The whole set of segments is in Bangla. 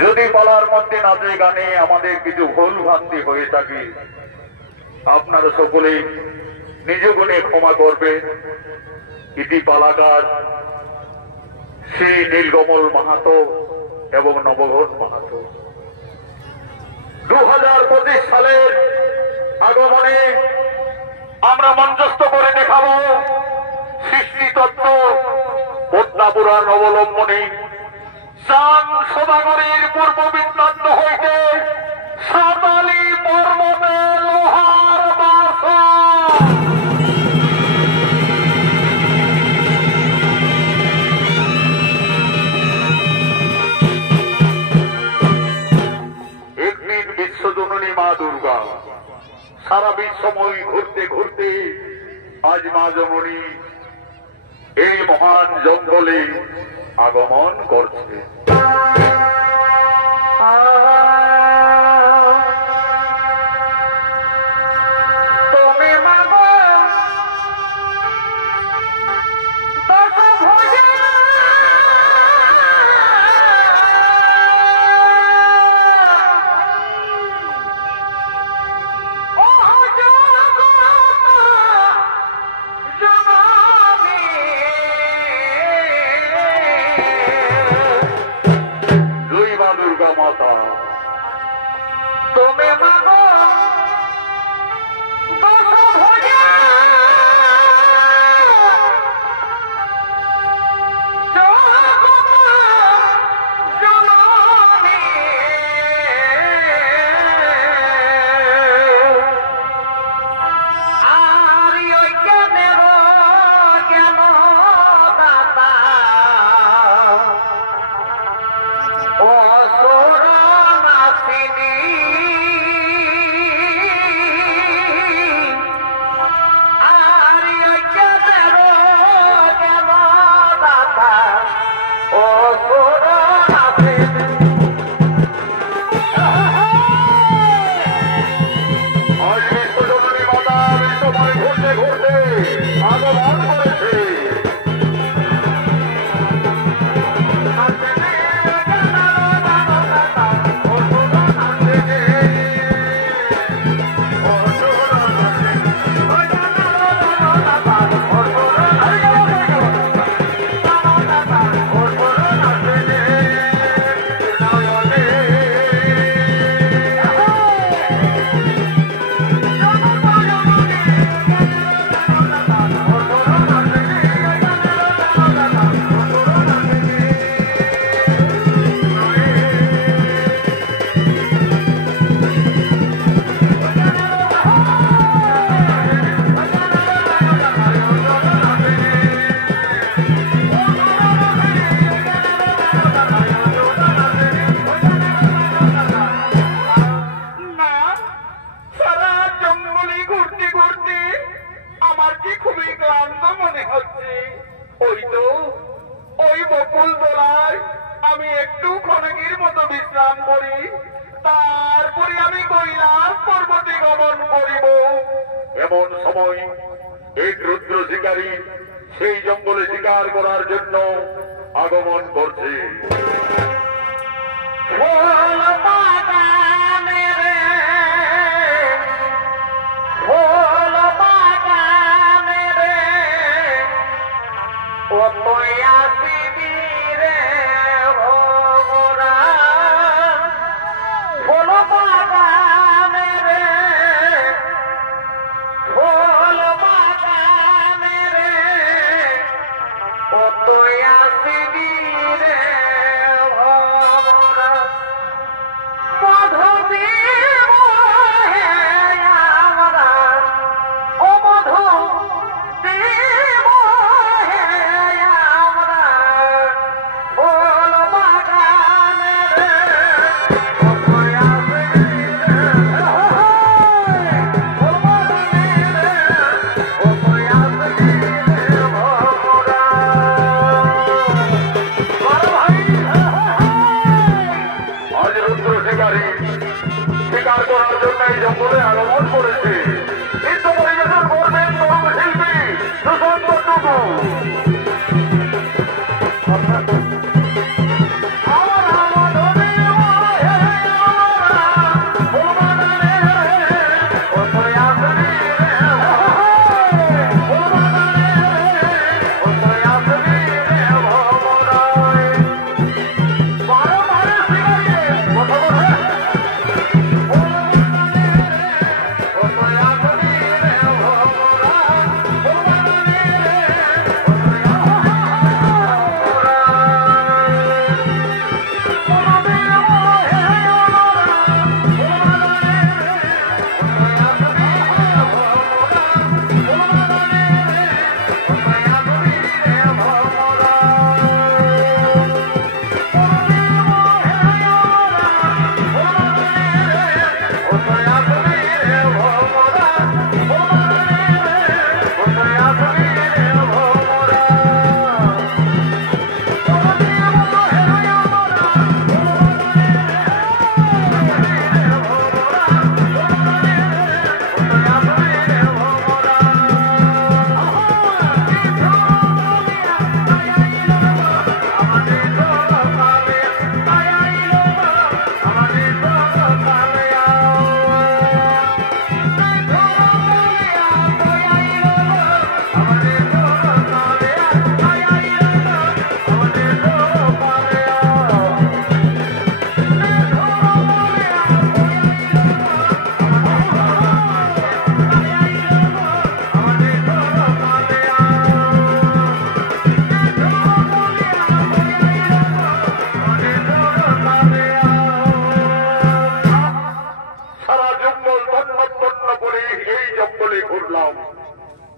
যদি পালার মধ্যে নাচে গানে আমাদের কিছু ভুল ভ্রান্তি হয়ে থাকে আপনারা সকলেই নিজ গুণে ক্ষমা করবেন। ইতি পালাগার শ্রী নীলকমল মাহাতো এবং নবঘন মাহাতো 2025 সালের আগমনে আমরা মঞ্চস্থ করে দেখাবো সৃষ্টি তত্ত্ব পদ্মাপুরাণ অবলম্বনে চান সদাগরের পূর্ব বৃত্তান্ত হইতে সাতালি পর্বতে লোহার বাসা একদিন বিশ্বজননী মা দুর্গা সারা বিশ্বময় ঘুরতে ঘুরতে আজ মা জননী এই মহান জঙ্গলে আগমন করছে। এমন সময় এই রুদ্র শিকারী সেই জঙ্গলে শিকার করার জন্য আগমন করছে। ফুল বাগানে জন্য এই জঙ্গলে আগমন করেছে। কিন্তু পরিবেশন করবেন তরুণ শিল্পী সুশান্ত টুকু।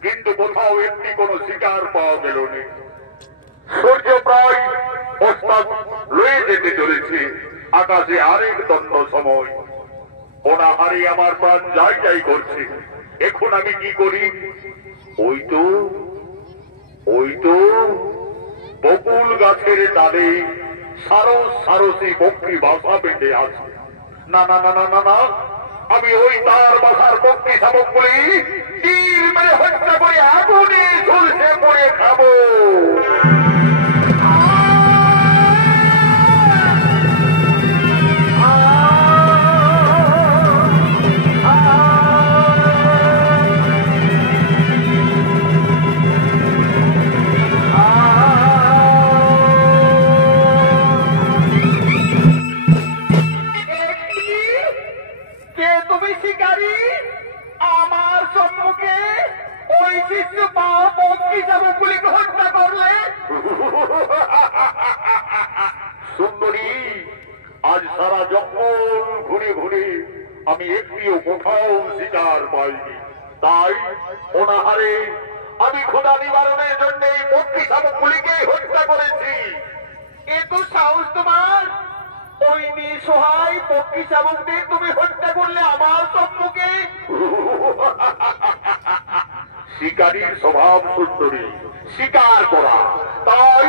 কিন্তু কোথাও একটি কোন শিকার পাওয়া গেল না। সূর্য প্রায় অস্তাদ লয়ে যেতে চলেছে, আকাশে আরেক দণ্ড সময়। অনাহারে আমার প্রাণ যাই যাই করছে। এখন আমি কি করি? ওই তো বকুল গাছের ডালে সারস সারসি পক্ষী বাসা বেঁধে আছে। না না না না না না, আমি ওই তার বাসার পক্ষী শাবকগুলি তীর মেরে হত্যা করে আগুনে ঝুলসে পড়ে খাবো। সুন্দরী, আজ সারা জঙ্গল ঘুরে ঘুরে আমি একটিও কোথাও শিকার পাইনি। তাই অনাহারে আমি ক্ষুধা নিবারণের জন্য এই পক্ষী শাবকগুলিকে হত্যা করেছি। এ তো সাহস তোমার! ওই নিঃসহায় পক্ষী শাবকদের তুমি হত্যা করলে আমার সম্মুখে। শিকারীর স্বভাব সুন্দরী, শিকার করা। তাই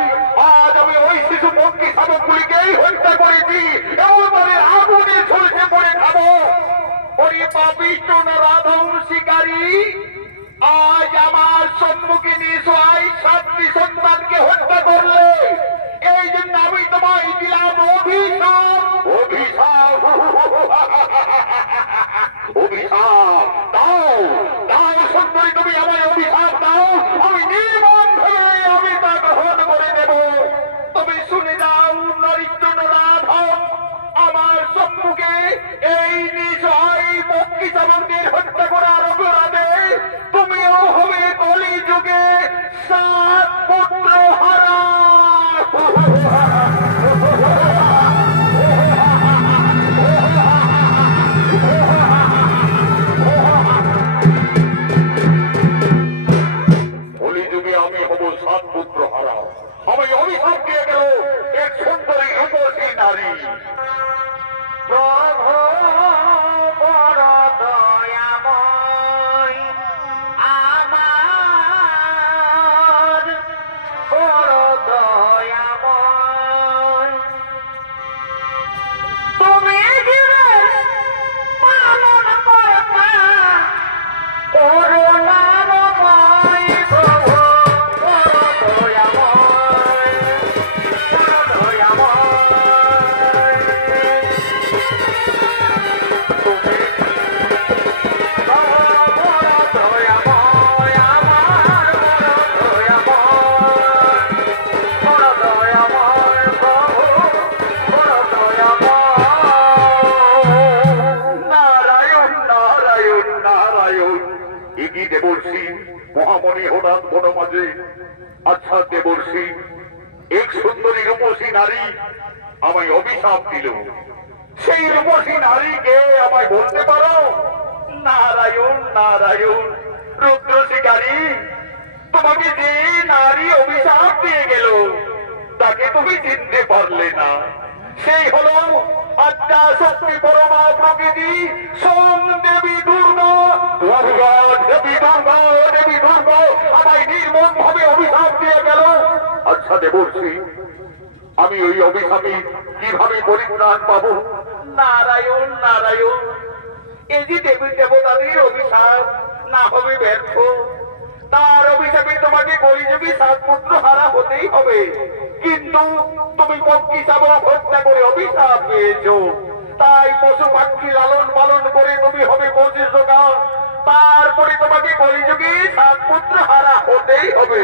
আজ আমি ওই শিশু পক্ষী শাবকগুলিকেই হত্যা করেছি এবং তাদের আগুনে ঝলসে পড়ে খাবো। ওই পাপিষ্ঠ নরাধম শিকারী আজ আমার সম্মুখে নিঃসহায় 7টি সন্তানকে হত্যা করলে। এই জন্য আমি তোমায় দিলাম অভিশাপ। অভিশাপ? অভিশাপ দাও, দাও সুন্দরী, তুমি আমায় অভিশাপ দাও। আমি নির্মম ভাবে আমি তা গ্রহণ করে দেব। তুমি শুনে যাও নরিদ্র নরাধম, আমার সম্মুখে এই নিঃসহায় পক্ষী শাবকদের হত্যা করার অপরাধে তুমিও হবে কলিযুগে 7 পুত্র হারা। কলিযুগে আমি হব 7 পুত্র হারা। আমি অভিশাপ দিয়ে গেল এক সুন্দরী রূপসী নারী। প্রভু বড় দয়া এগি দেবর্ষি মহামণি হঠাৎ বন মাঝে। আচ্ছা দেবর্ষি, এক সুন্দরী রূপসী নারী আমায় অভিশাপ দিল, সেই রূপসী নারীকে আমায় বলতে পারো? নারায়ণ নারায়ণ, রুদ্র শিকারী, তোমাকে যে নারী অভিশাপ দিয়ে গেল তাকে তুমি চিনতে পারলে না? সেই হলো আদ্যা শক্তি পরমা প্রকৃতি সোম দেবী দুর্গা। দুর্গা দেবী, দুর্গা দেবী, দুর্গা আমায় নির্মম ভাবে অভিশাপ দিয়ে গেল। আচ্ছা দেবর্ষি, আমি ওই অভিশাপে কিভাবে পরিত্রাণ পাবো? নারায়ণ নারায়ণ, এই যে দেবী দেবতাদের অভিশাপ না হবে ব্যর্থ, তার অভিশাপে তোমাকে কলিযুগে 7 পুত্র হারা হতেই হবে। কিন্তু তুমি পক্ষী শাবক হত্যা করে অভিশাপ পেয়েছো, তাই পশু পাখি লালন পালন করে তুমি হবে পশুসখা, তারপরে তোমাকে কলিযুগে 7 পুত্র হারা হতেই হবে।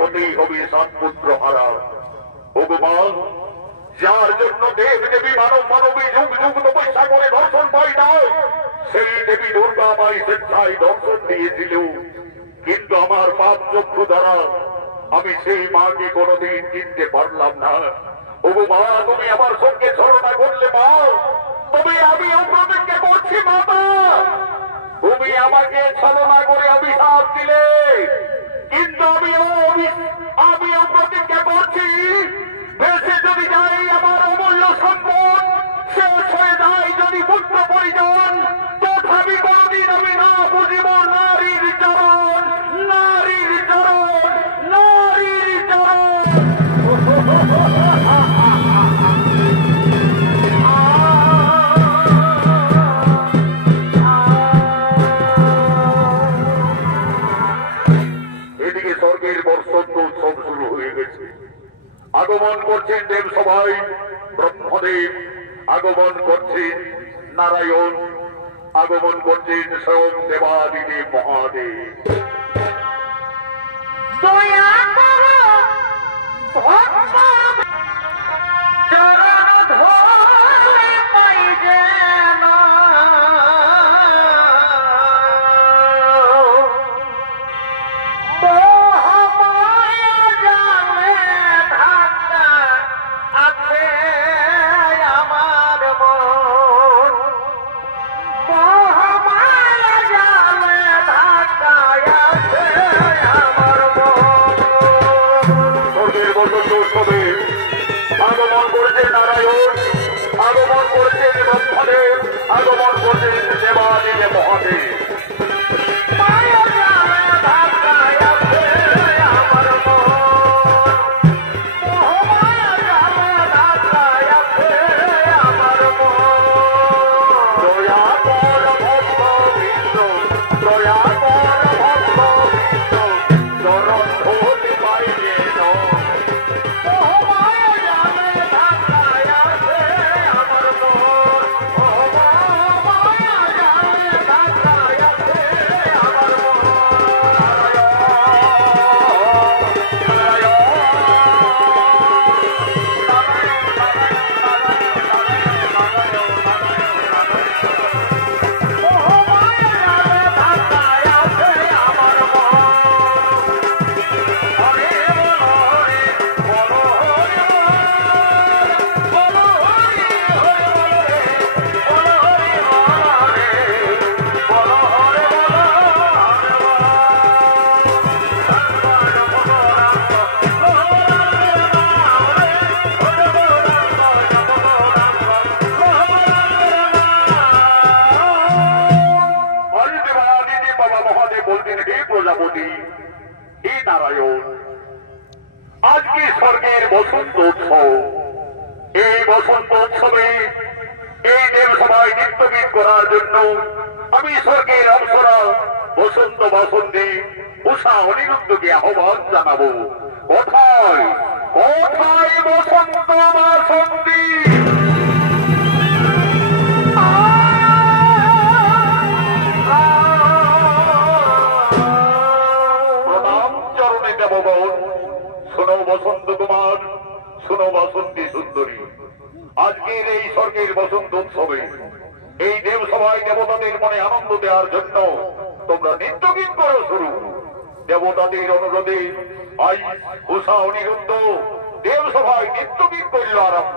হতেই হবে 7 পুত্র হারা। ভগবান, যার জন্য দেব দেবী মানব মানবী যুগ যুগ তপস্যা করে দর্শন পাই নাই, সেই দেবী দুর্গা আমায় স্বেচ্ছায় দর্শন দিয়েছিল। কিন্তু আমার পাপ চক্ষু দ্বারা আমি সেই মাকে কোনোদিন চিনতে পারলাম না। ওগো মা, তুমি আমার সঙ্গে ছলনা করলে মা, তবে আমি প্রতিজ্ঞা করছি মাতা, তুমি আমাকে ছলনা করে অভিশাপ দিলে, কিন্তু আমিও প্রতিজ্ঞা করছি, বেঁচে যদি যাই আমার অমূল্য সম্পদ শেষ হয়ে যায় যদি পুত্র পরিজন, তথাপি কোনদিন আমি না বুঝিব নারীর চরণ, নারীর চরণ, নারীর চরণ। এদিকে স্বর্গের বর্ষন্ত উৎসব শুরু হয়ে গেছে। আগমন করছেন দেব সবাই, ব্রহ্মদেব আগমন করছেন, নারায়ণ আগমন করছেন, স্বয়ং দেবাদিদেব মহাদেব। দয়া করো ভক্ত চরণ ধরে পাই যেন, মোহমায়া জালে ধাক্কা আছে আমার মন, মোহমায়া জালে ধাক্কা আছে আমার মন। স্বর্গের বসন্ত উৎসবে আগমন করছেন নারায়ণ, আগমন করছেন ব্রহ্মদেব, আগমন করছেন দেবাদিদেব মহাদেব। মায়া জালে ধাক্কা আছে আমার মন, মোহমায়া জালে ধাক্কা আছে আমার মন। দয়া কর ভক্তবৃন্দ, দয়া কর ভক্তবৃন্দ, চরণ ধরে পাই যেন। মোহমায়া জালে ধাক্কা আছে আমার মন, মোহমায়া জালে ধাক্কা আছে আমার মন। মোহমায়া জালে ধাক্কা আছে আমার মন। হরে বলো রে, বলো হরে, বলো হরে, বলো হরে, বলো হরে, বলো হরে, দেবাদিদেব বাবা মহাদেব বলতেন, হে প্রজাপতি, হে নারায়ণ, আজকে স্বর্গের বসন্ত উৎসব। এই বসন্ত উৎসবে এই দেব সভায় নৃত্যগীত করার জন্য আমি স্বর্গের অপ্সরা বসন্ত বাসন্তী উষা অনিরুদ্ধকে আহ্বান জানাবো। কোথায় কোথায় বসন্ত বাসন্তী? শুনো বাসন্তী সুন্দরী, আজকের এই স্বর্গের বসন্ত উৎসবে এই দেবসভায় দেবতাদের মনে আনন্দ দেওয়ার জন্য তোমরা নৃত্যগীত করো শুরু। দেবতাদের অনুরোধে আই উষা অনিরুদ্ধ দেবসভায় নৃত্যগীত করল আরম্ভ।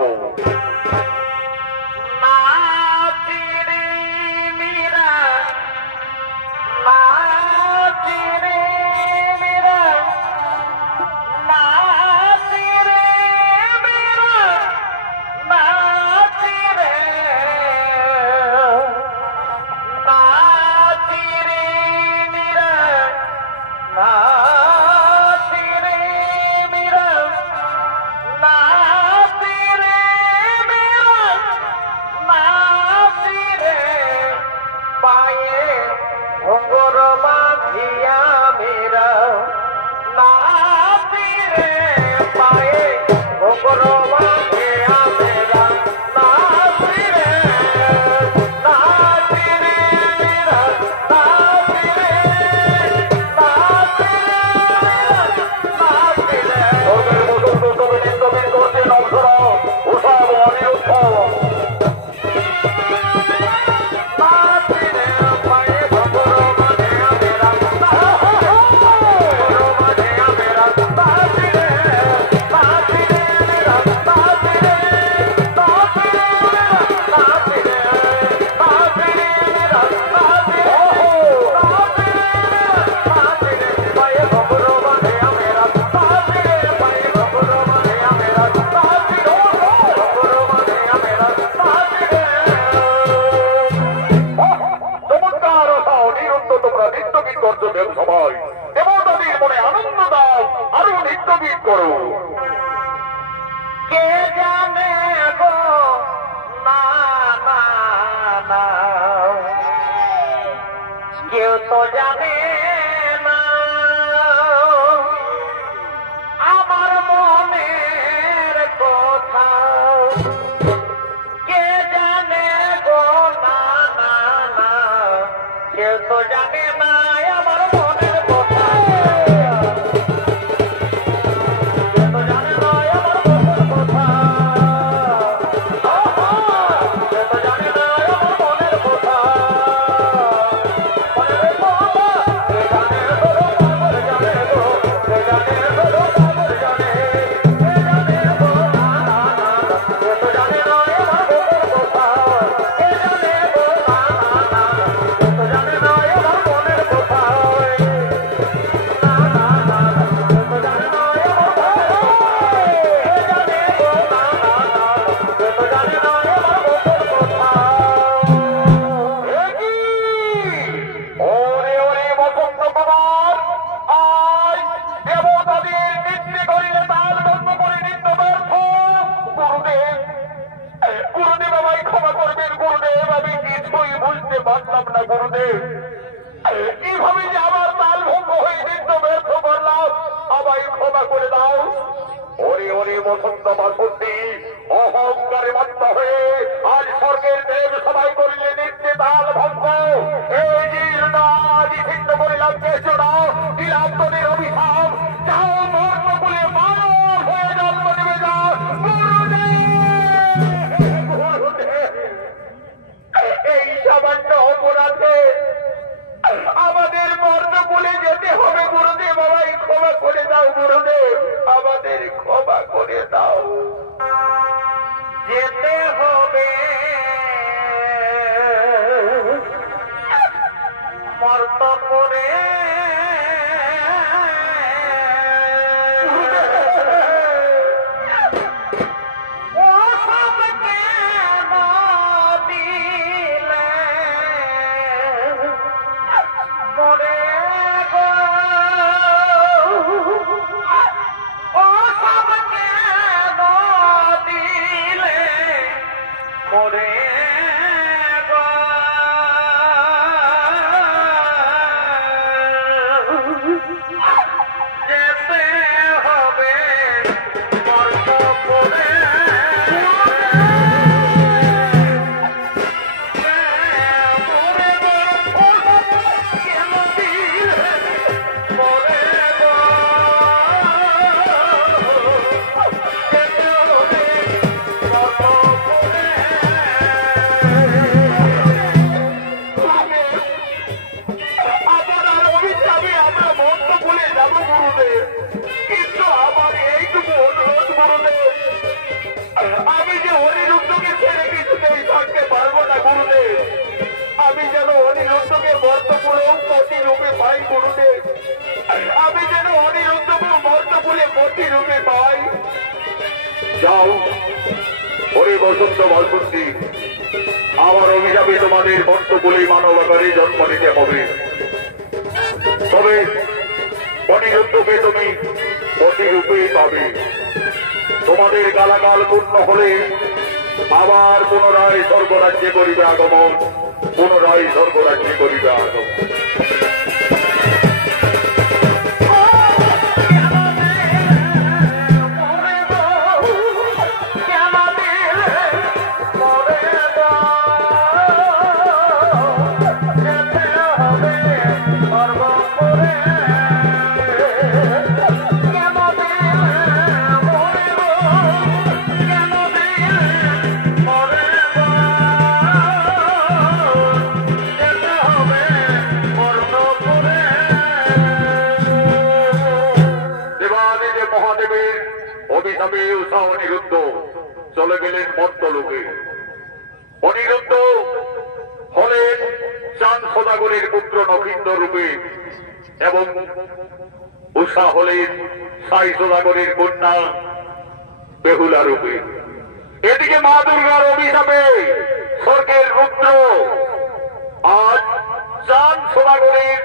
আমি যে অনিরুদ্ধকে ছেড়ে কিছুতেই থাকতে পারবো না গুরুদেব। আমি যেন অনিরুদ্ধকে মর্তকুলেও প্রতিরূপে পাই গুরুদেব। আমি যেন অনিরুদ্ধকে মর্তকুলে প্রতিরূপে পাই। যাও ওরে বসন্ত বাসন্তী, আমার অভিশাপে তোমাদের মর্তকুলে মানব আকারে জন্ম নিতে হবে। তবে অনিরুদ্ধকে তুমি প্রতিরূপে পাবে। তোমাদের কালাকাল পূর্ণ হলে আবার পুনরায় স্বর্গরাজ্যে করিবে আগমন, পুনরায় স্বর্গরাজ্যে করিবে আগমন। অভিশাপে উষা অনিরুদ্ধ চলে গেলেন মর্তলোকে। অনিরুদ্ধ হলেন চাঁদ সদাগরের পুত্র নবীন্দ্র রূপে এবং উষা হলেন সাই সদাগরের কন্যা বেহুলা রূপে। এদিকে মা দুর্গার অভিশাপে স্বর্গের রুদ্র আজ চাঁদ সদাগরের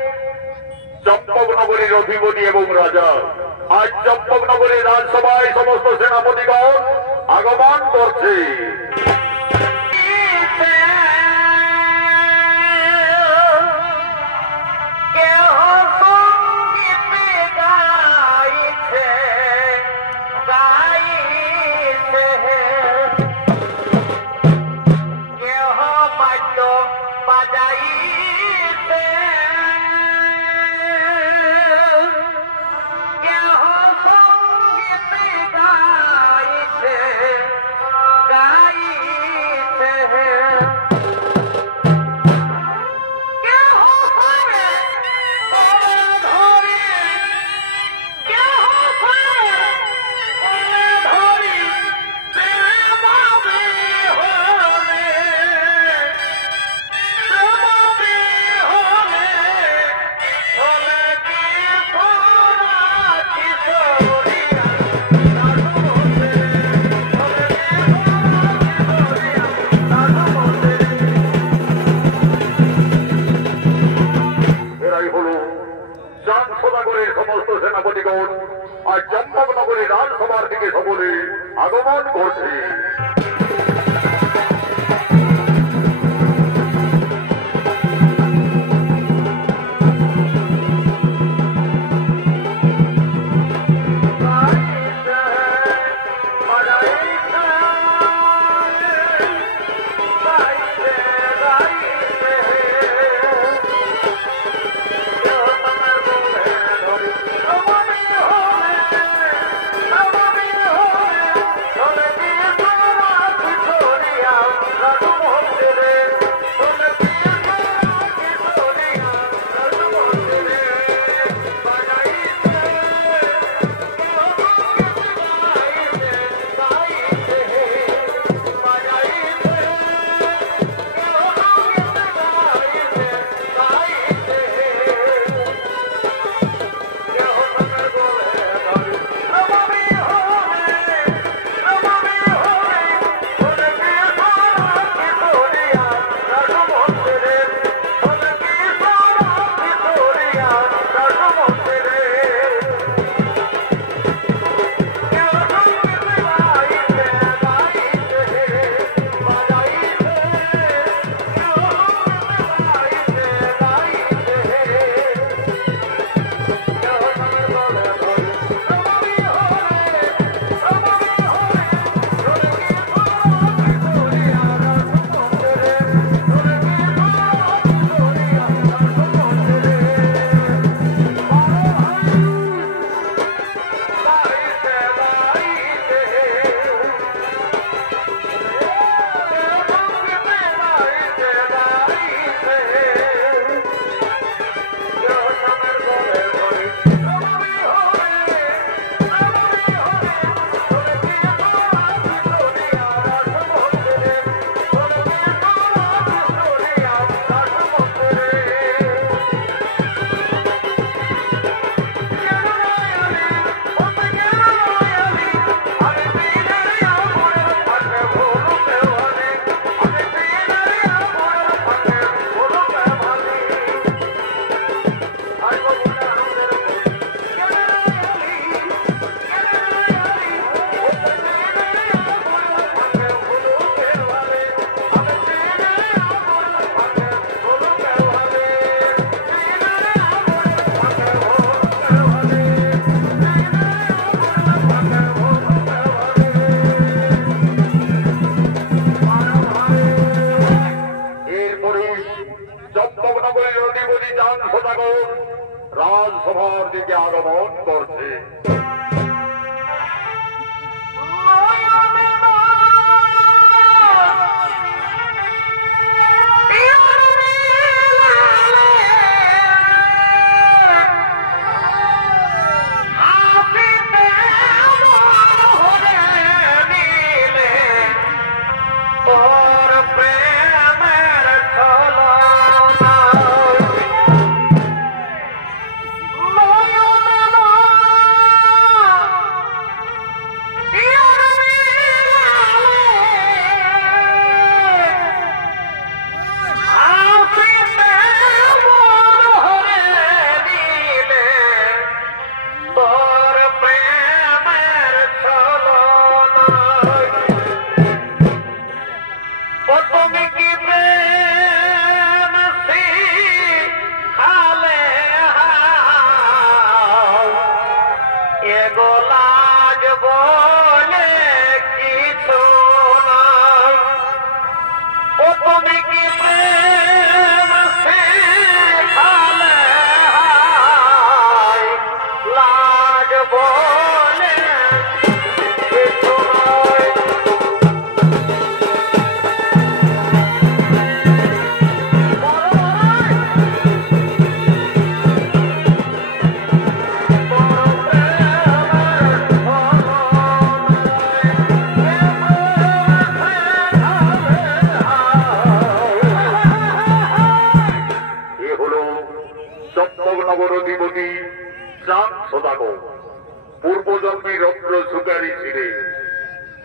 চম্পকনগরের অধিপতি এবং রাজা। আজ চম্পকনগরের রাজসভায় সমস্ত সেনাপতিগণ আগমন করছে। সমস্ত সেনাপতিগণ আজ চম্পকনগরের রাজসভার দিকে সকলে আগমন করছে।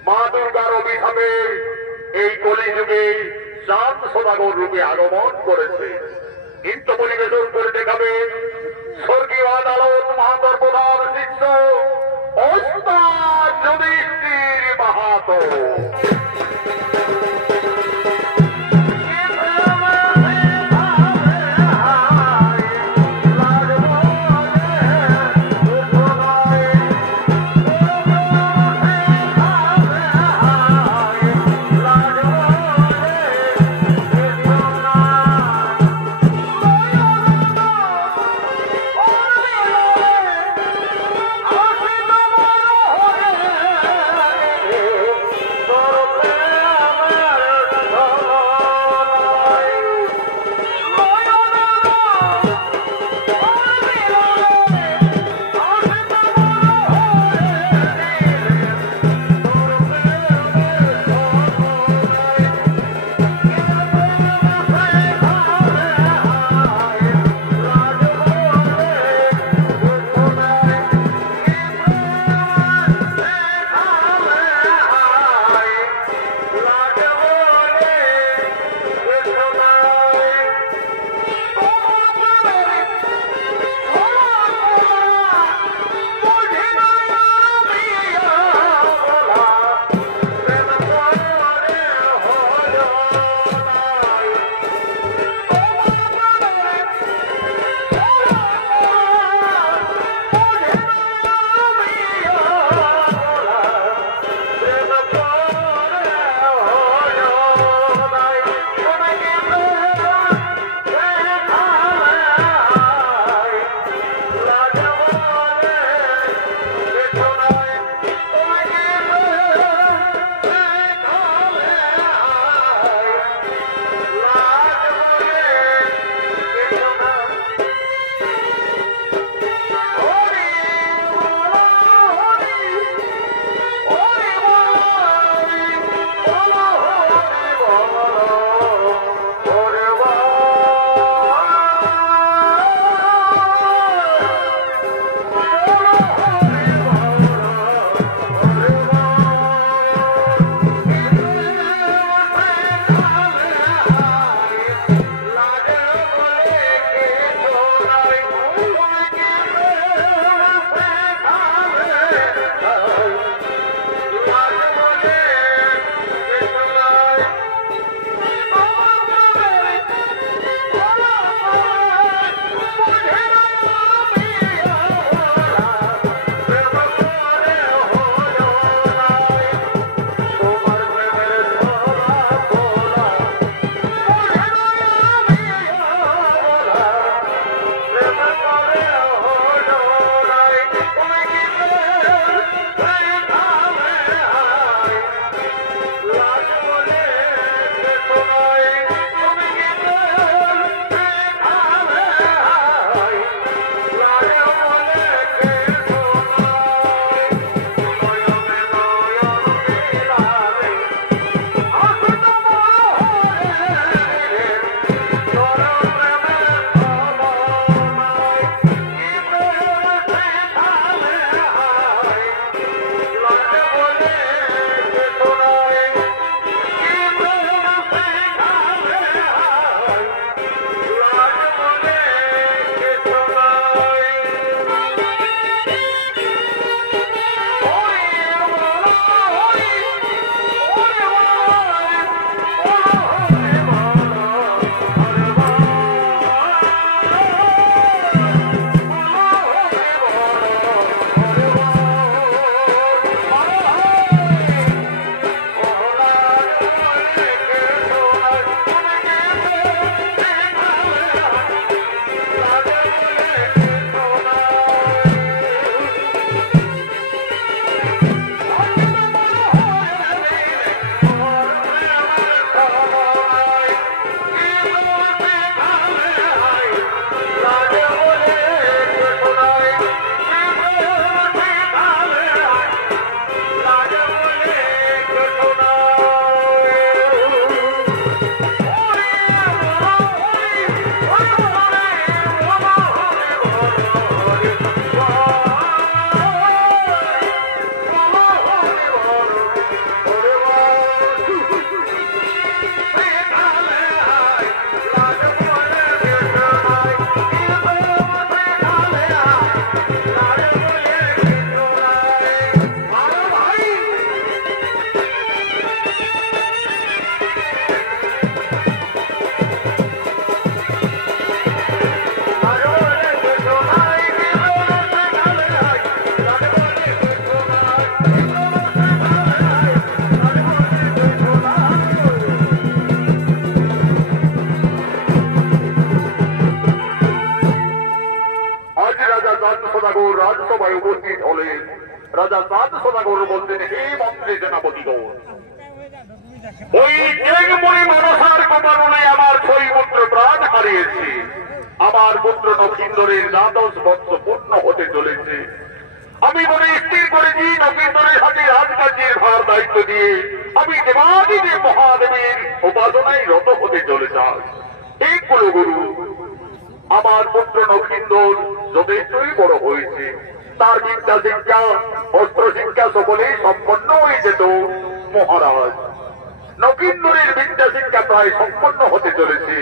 মা দুর্গার অভিশাপে এই কলিযুগে চাঁদ সদাগর রূপে আগমন করেছে। নৃত্য পরিবেশন করে দেখাবেন স্বর্গীয় আদালত মাহাতর প্রধান শিষ্য ওস্তাদ যুধিষ্ঠির মাহাতো। সাগর বলতেন, হে মন্ত্রী সেনাপতিগণ, ওই জেগমণি মানসার কপালে আমার 6 পুত্র প্রাণ হারিয়েছে। আমার পুত্র নক্ষিন্দরের দ্বাদশ বর্ষ পূর্ণ হতে চলেছে। আমি মনে স্থির করেছি নক্ষিন্দরের হাতে রাজকার্যের ভার দায়িত্ব দিয়ে আমি দেবাদিদেব মহাদেবের উপাসনায় রত হতে চলে যাই। এই কুলগুরু, আমার পুত্র নক্ষিন্দর যথেষ্টই বড় হয়েছে। তার বিদ্যা শিক্ষা, অস্ত্র শিক্ষা সকলেই সম্পন্ন হয়ে যেত মহারাজ। নক্ষিন্দরের বিদ্যা শিক্ষা প্রায় সম্পন্ন হতে চলেছে,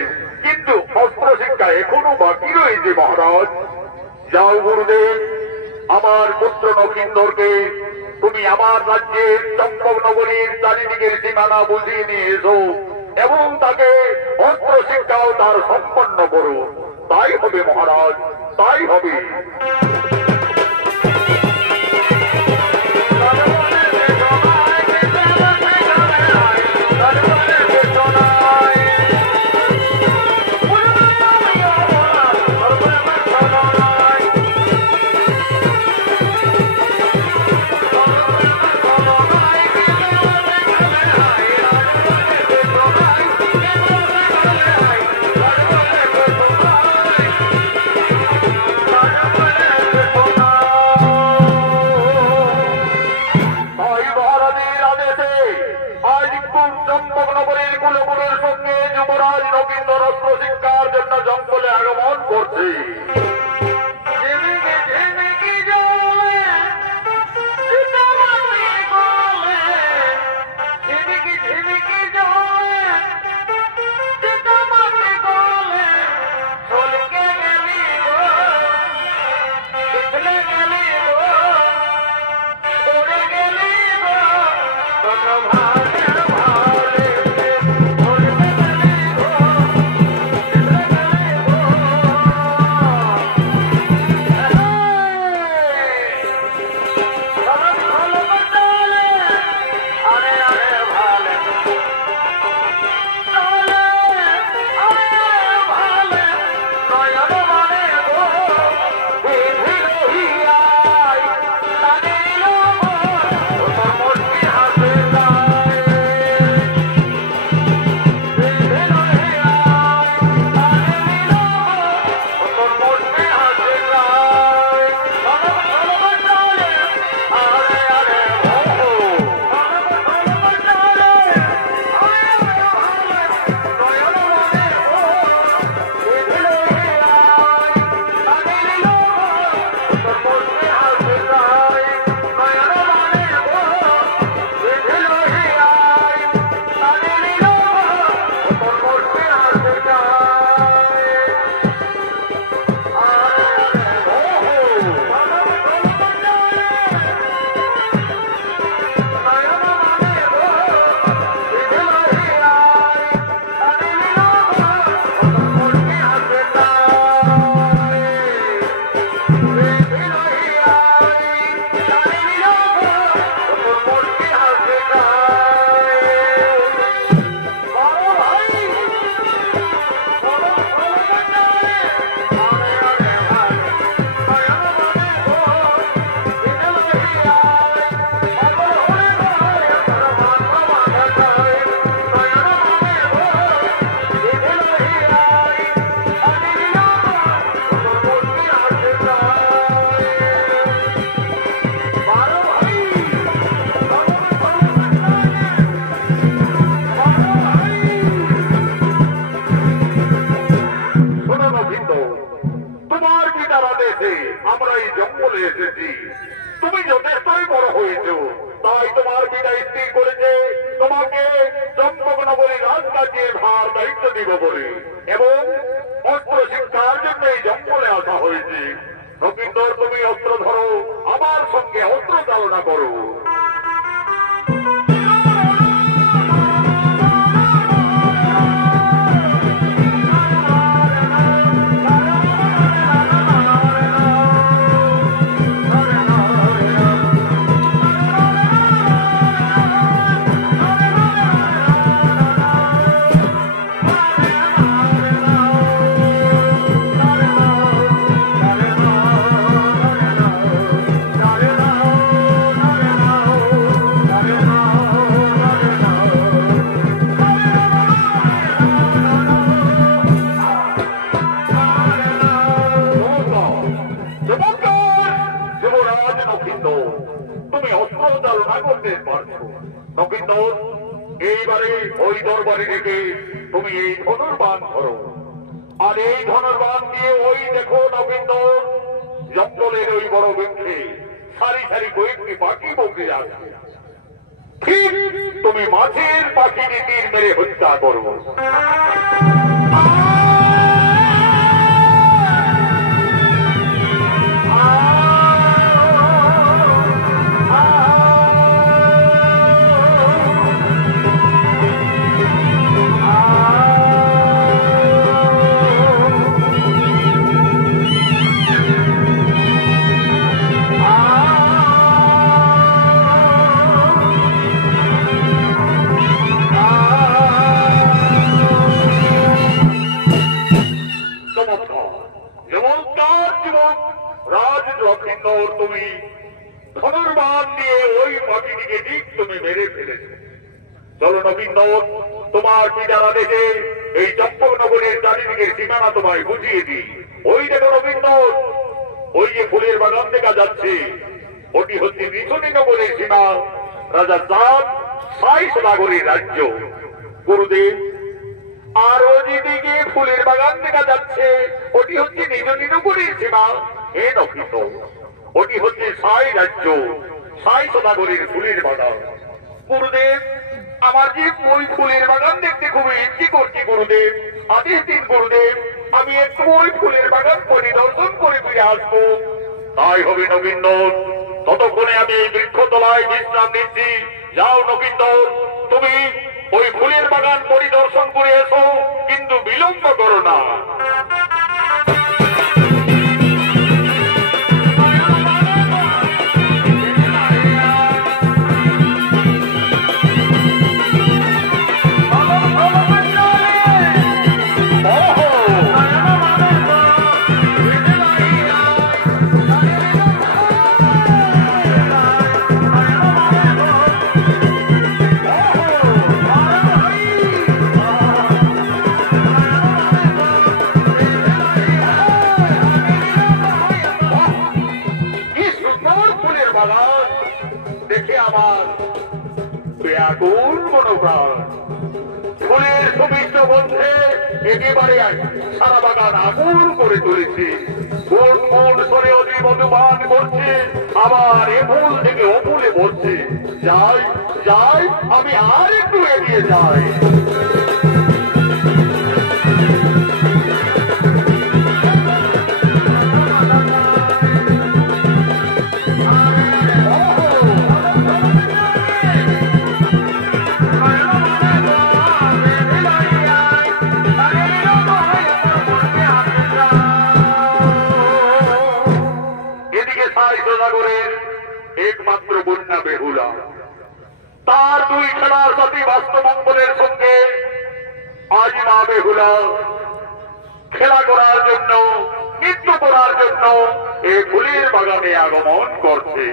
কিন্তু অস্ত্র শিক্ষা এখনো বাকি রয়েছে মহারাজ। যাও গুরুদেব, আমার পুত্র নক্ষিন্দরকে তুমি আমার রাজ্যের চম্পক নগরীর চারিদিকের সীমানা বুঝিয়ে নিয়ে এসো এবং তাকে অস্ত্র শিক্ষাও তার সম্পন্ন করো। তাই হবে মহারাজ, তাই হবে। নক্ষিন্দর অস্ত্র শিক্ষার জন্য জঙ্গলে আগমন করছে। আমরা এই জঙ্গলে এসেছি, তুমি যথেষ্টই বড় হয়েছ, তাই তোমার পিতা স্থির করেছে তোমাকে চম্পক নগরী রাজকার্যের ভার দায়িত্ব দিব বলে এবং অস্ত্র শিক্ষার জন্য এই জঙ্গলে আসা হয়েছে। নক্ষিন্দর, তুমি অস্ত্র ধরো, আমার সঙ্গে অস্ত্র চালনা করো। নবীন্দর, এইবারে ওই দরবারে রেখে তুমি এই ধনুর্বাণ ধরো। আর এই ধনুর্বাণ দিয়ে ওই দেখো নবীন্দর, জঙ্গলের ওই বড় বৃক্ষে সারি সারি কয়েকটি পাখি বকরি আছে। ঠিক তুমি মাছের পাখি তীর মেরে হত্যা করো। তুমি ধনুর্বাণ দিয়ে ওই পাখিটিকে ঠিক তুমি মেরে ফেলেছ। চলো নবীন্দর, তোমার পিতারা দেখে এই চম্পকনগরের চারিদিকের সীমানা তোমায় বুঝিয়ে দিই। ওই দেখো নবীন্দর, ওই যে ফুলের বাগান দেখা যাচ্ছে, ওটি হচ্ছে নিশনীনগরের সীমা, রাজা চাঁদ সাই সদাগরের রাজ্য। গুরুদেব, আর ওদিকে ফুলের বাগান দেখা যাচ্ছে, ওটি হচ্ছে নিশনীনগরের সীমা। হে নবীন্দর, ওটি হচ্ছে সাই রাজ্য, সাই সদাগরের ফুলের বাগান। গুরুদেব, আমার যে ওই ফুলের বাগান দেখতে খুবই ইচ্ছে করছি গুরুদেব। আদেশ দিন গুরুদেব, আমি একটু ওই ফুলের বাগান পরিদর্শন করে ফিরে আসবো। তাই হবে নবীন্দর, ততক্ষণে আমি এই বৃক্ষতলায় বিশ্রাম নিচ্ছি। যাও নবীন্দর, তুমি ওই ফুলের বাগান পরিদর্শন করে এসো, কিন্তু বিলম্ব করো না। দেখে আমার ব্যাকুল মনোপ্রাণ, ফুলের সুমিষ্ট বন্ধে একেবারে সারা বাগান আগুন করে তুলেছে। কোন কোন সরে অতি মধুপান করছে, আবার এ ফুল থেকে ও ফুলে বসছে। যাই যাই, আমি আর একটু এগিয়ে যাই। একমাত্র কন্যা বেহুলা, তার দুই খেলার সাথী বাস্তবঙ্গলের সঙ্গে আজ মা বেহুলা খেলা করার জন্য, নৃত্য করার জন্য এই ফুলের বাগানে আগমন করছে।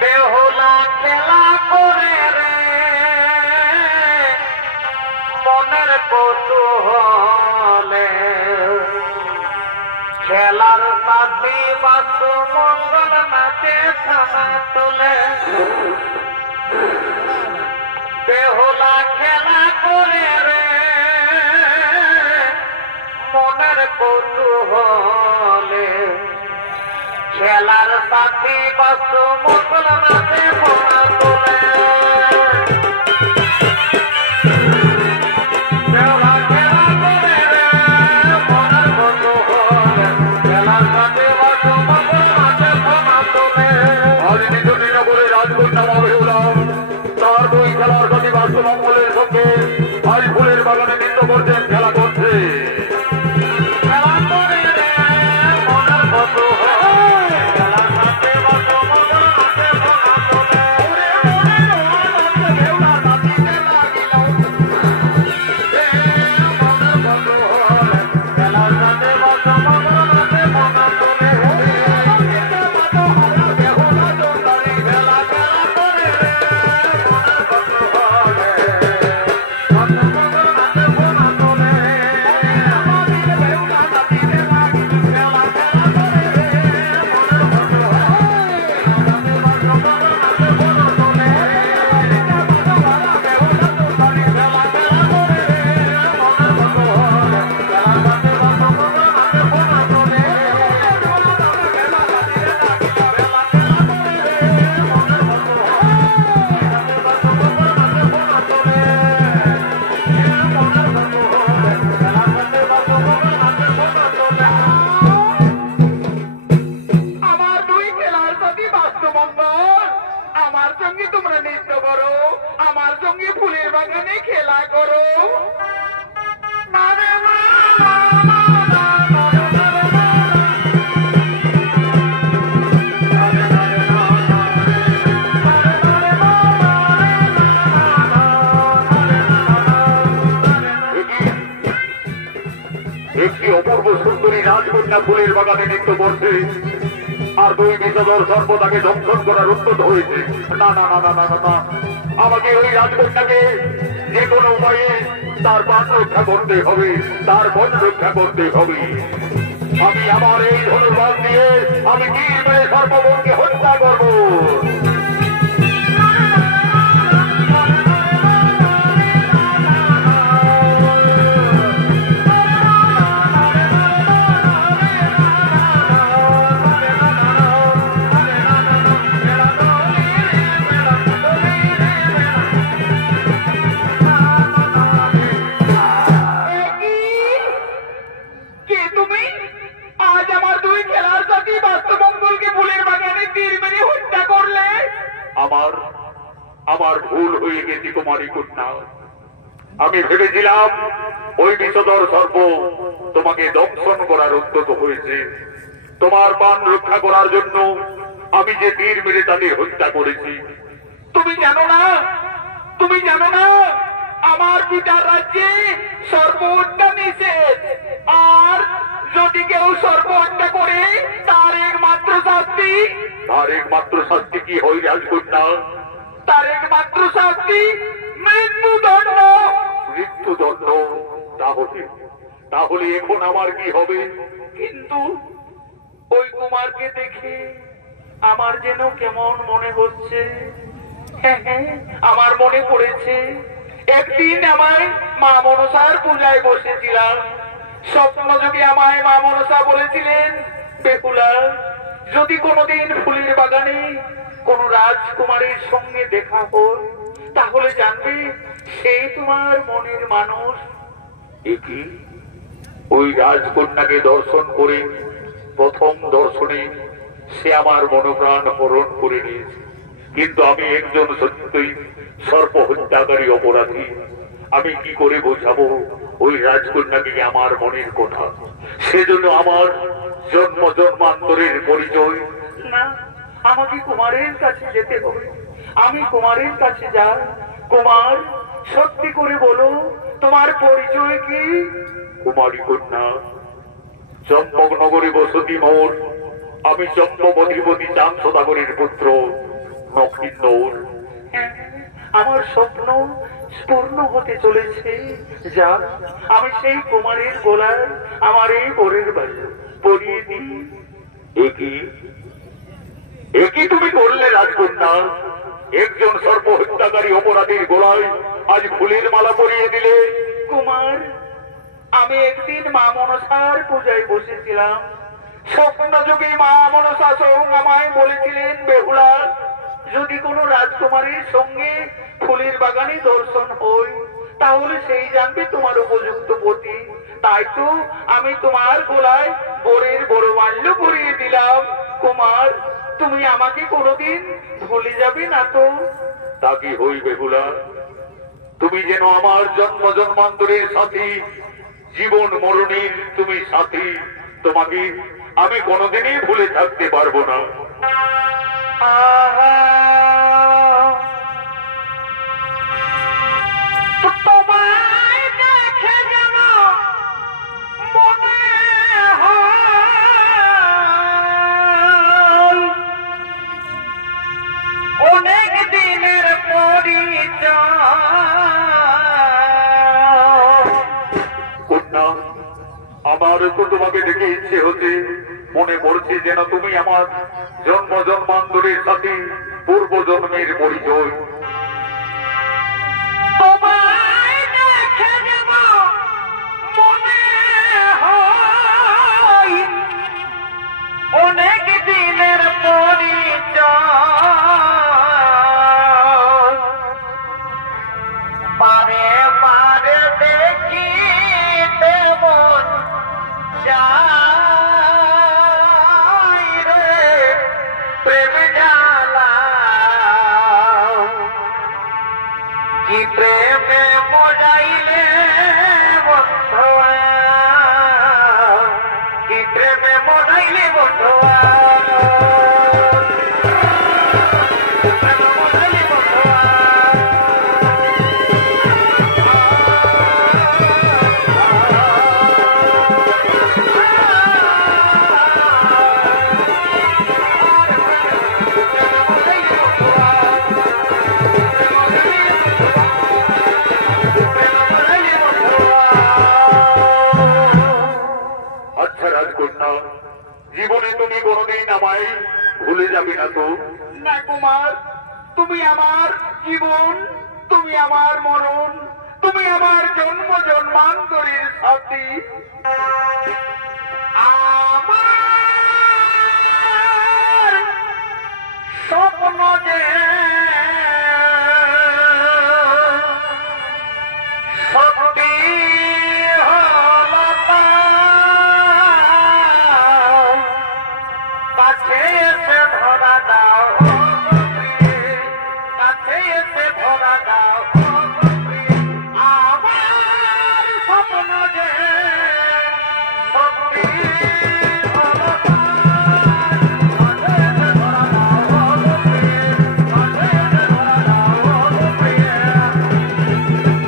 বেহুলা খেলা করে রে মনের কৌতূহলে, খেলার সাথী বাস্তু মঙ্গল নাচে থানা তোলে। বেহুলা খেলা করে রে মনের কৌতূহলে, খেলার সাথী বাস্তু মঙ্গল নাচে থানা তোলে। তার দুই খেলার সাথী বাস্তবঙ্গলের সঙ্গে আজ ফুলের বাগানে নৃত্য করছেন, খেলা করছে। তোমরা নৃত্য করো, আমার সঙ্গে ফুলের বাগানে খেলা করো। একটি অপূর্ব সুন্দরী রাজকন্যা ফুলের বাগানে নৃত্য করছে, আর দুই বিষধর সর্প তাকে দংশন করার উদ্যত হয়েছে। না না না না না না না, আমাকে ওই রাজকন্যাকে যে কোনো উপায়ে তার প্রাণ রক্ষা করতে হবে, তার মন রক্ষা করতে হবে। আমি আমার এই ধনুর্বাণ দিয়ে আমি তীর মেরে সর্পবনকে হত্যা করবো। আমার ভুল হয়ে গেছি কুমারী কন্যা। আমি ভেবেছিলাম ওই বিষধর সর্প তোমাকে দংশন করার উদ্যত হয়েছে। তোমার প্রাণ রক্ষা করার জন্য আমি যে তীর মেরে তাদের হত্যা করেছি। তুমি জানো না, তুমি জানো না আমার পিতার রাজ্যে সর্প হত্যা নিষেধ, আর যদি কেউ সর্প হত্যা করে তার একমাত্র শাস্তি কি হয় রাজকন্যা? তার একমাত্র শাস্তি মৃত্যুদণ্ড। মৃত্যুদণ্ড? তাহলে এখন আমার কি হবে? কিন্তু ওই কুমারকে দেখে আমার যেন কেমন মনে হচ্ছে। হ্যাঁ হ্যাঁ, আমার মনে পড়েছে একদিন আমায় মা মনসার পূজায় বসেছিলাম। স্বপ্ন যদি আমায় মা মনসা বলেছিলেন, বেহুলা যদি কোনোদিন ফুলের বাগানে কোন রাজকুমারের সঙ্গে দেখা হয় তাহলে জানবে সেই তোমার মনের মানুষ। একই ওই রাজকন্যাকে দর্শন করে প্রথম দর্শনে সে আমার মনোপ্রাণ হরণ করে নিয়েছে, কিন্তু আমি একজন সত্যই সর্প হত্যাকারী অপরাধী। আমি কি করে বোঝাবো ওই রাজকন্যাকে আমার মনের কথা? সেজন্য আমার জন্ম জন্মান্তরের পরিচয়। না, আমাকে কুমারের কাছে যেতে হবে। আমি কুমারের কাছে যাই। কুমার, সত্যি করে বলো তোমার পরিচয় কি? কুমারী কন্যা, চম্পকনগরে বসতি মোর। আমি চম্পবধিপতি চাঁদ সদাগরের পুত্র নক্ষিন্দর। আমার স্বপ্ন পূর্ণ হতে চলেছে। যা, আমি সেই কুমারের গলায় আমার এই পরের বাড়ি পরিয়ে দিই। একই তুমি করলে রাজকন্যা? একজন সর্প হত্যাকারী অপরাধীর গোলায় আজ ফুলের মালা পরিয়ে দিলে? কুমার, আমি একদিন মা মনসার পূজায় বসেছিলাম। স্বপ্ন যুগে মা মনসা স্বয়ং আমায় বলেছিলেন, বেহুলা যদি কোনো রাজকুমারীর সঙ্গে ফুলের বাগানে দর্শন হই তাহলে সেই জানবে তোমার উপযুক্ত পতি। তাই তো আমি তোমার গলায় বরের বড় মাল্য পরিয়ে দিলাম। কুমার, তুমি আমাকে কোনোদিন ভুলে যাবে না তো? তা কি হই বেহুলা, তুমি যেন আমার জন্ম জন্মান্তরের সাথী, জীবন মরণের তুমি সাথী। তোমাকে আমি কোনোদিনই ভুলে থাকতে পারবো না। তোমায় দেখে যেন মনে হয় অনেক দিনের পরিচয়। কন্যা, আমার তো তোমাকে দেখে ইচ্ছে হচ্ছে, মনে পড়ছে যেন তুমি আমার জন্ম জন্মান্তরের সাথে পূর্ব জন্মের পরিচয়। তোমায় দেখে যেন মনে হয় অনেক দিনের পরিচয়। বারে বারে দেখিতে মন যায় রে, প্রেম জ্বালা কি প্রেমে মজাইলে বন্ধুয়া, কি প্রেমে মজাইলে বন্ধুয়া, প্রেমে মজাইলে বন্ধুয়া। জীবনে তুমি কোনদিন আমায় ভুলে যাবে না তো? না কুমার, তুমি আমার জীবন, তুমি আমার মরণ, তুমি আমার জন্ম জন্মান্তরের সাথী। আমার স্বপ্ন যে সত্যি কাছে এসে ধরা দাও, কাছে এসে ধরা দাও। আমার স্বপ্ন যে সত্যি হলো কাছে এসে ধরা দাও, কাছে এসে ধরা দাও।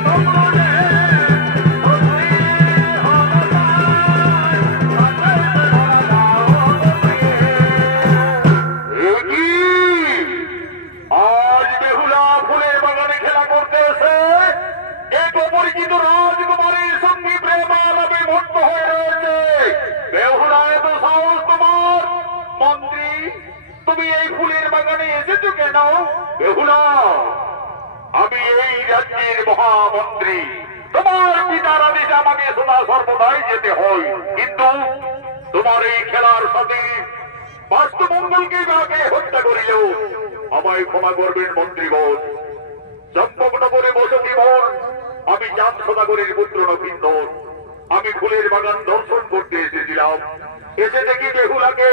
স্বপ্ন যে সত্যি হলো কাছে এসে ধরা দাও। আজ বেহুলা ফুলের বাগানে খেলা করতে এসে এক অপরিচিত রাজকুমারীর সঙ্গে প্রেমালাপে মত্ত হয়ে রয়েছে। বেহুলা, এত সাহস তোমার? মন্ত্রী, তুমি এই ফুলের বাগানে এসেছো কেন? বেহুলা, আমি এই রাজ্যের মহামন্ত্রী। তোমার পিতার আদেশে আমাকে সদা সর্বদাই যেতে হয়, কিন্তু তোমার এই খেলার সাথে বাস্তুমঙ্গলকে যাকে হত্যা করিলেও আমায় ক্ষমা করবেন মন্ত্রীগণ। চম্পকনগরে বসতি মন, আমি চাঁদ সদাগরের পুত্র নবীন্দর। আমি ফুলের বাগান দর্শন করতে এসেছিলাম। এসে দেখি বেহুলাকে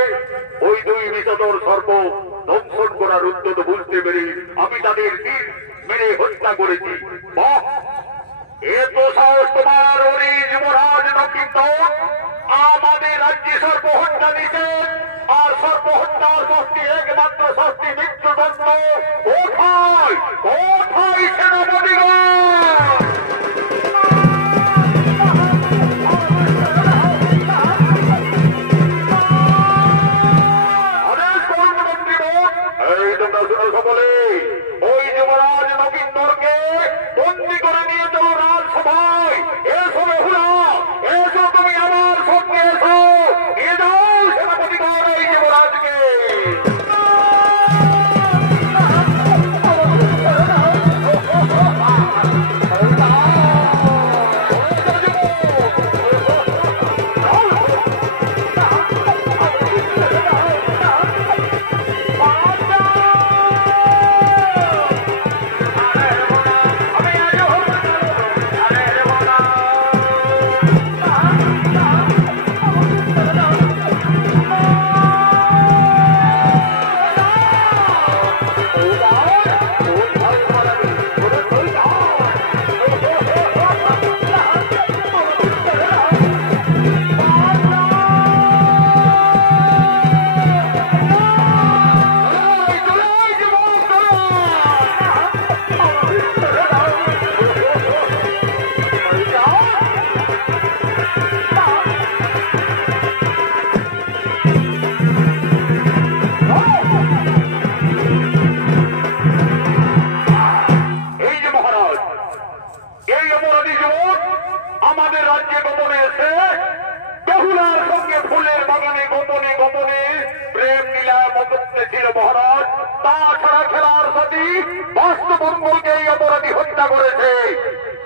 ওই দুই বিষধর সর্প দংশন করার উদ্যত বুঝতে পেরে আমি তাদের তীর মেরে হত্যা করেছি। বাহ, এত সাহস তোমার! ওরে যুবরাজ নক্ষিন্দর, আমাদের রাজ্যে সর্প হত্যা নিষেধ, আর সর্প হত্যার শাস্তি একমাত্র শাস্তি মৃত্যুদণ্ড। কোথায় কোথায় সেনাপতিগণ? আদেশ করুন মন্ত্রীগণ। এই তোমরা শুনো সকলে, ওই যুবরাজ নবীন্দরকে বন্দী করে নিয়ে চলো রাজসভায়। এসো বেহুলা, এসো, তুমি আমার সঙ্গে এসো। নিয়ে যাও সেনাপতিগণ এই যুবরাজকে।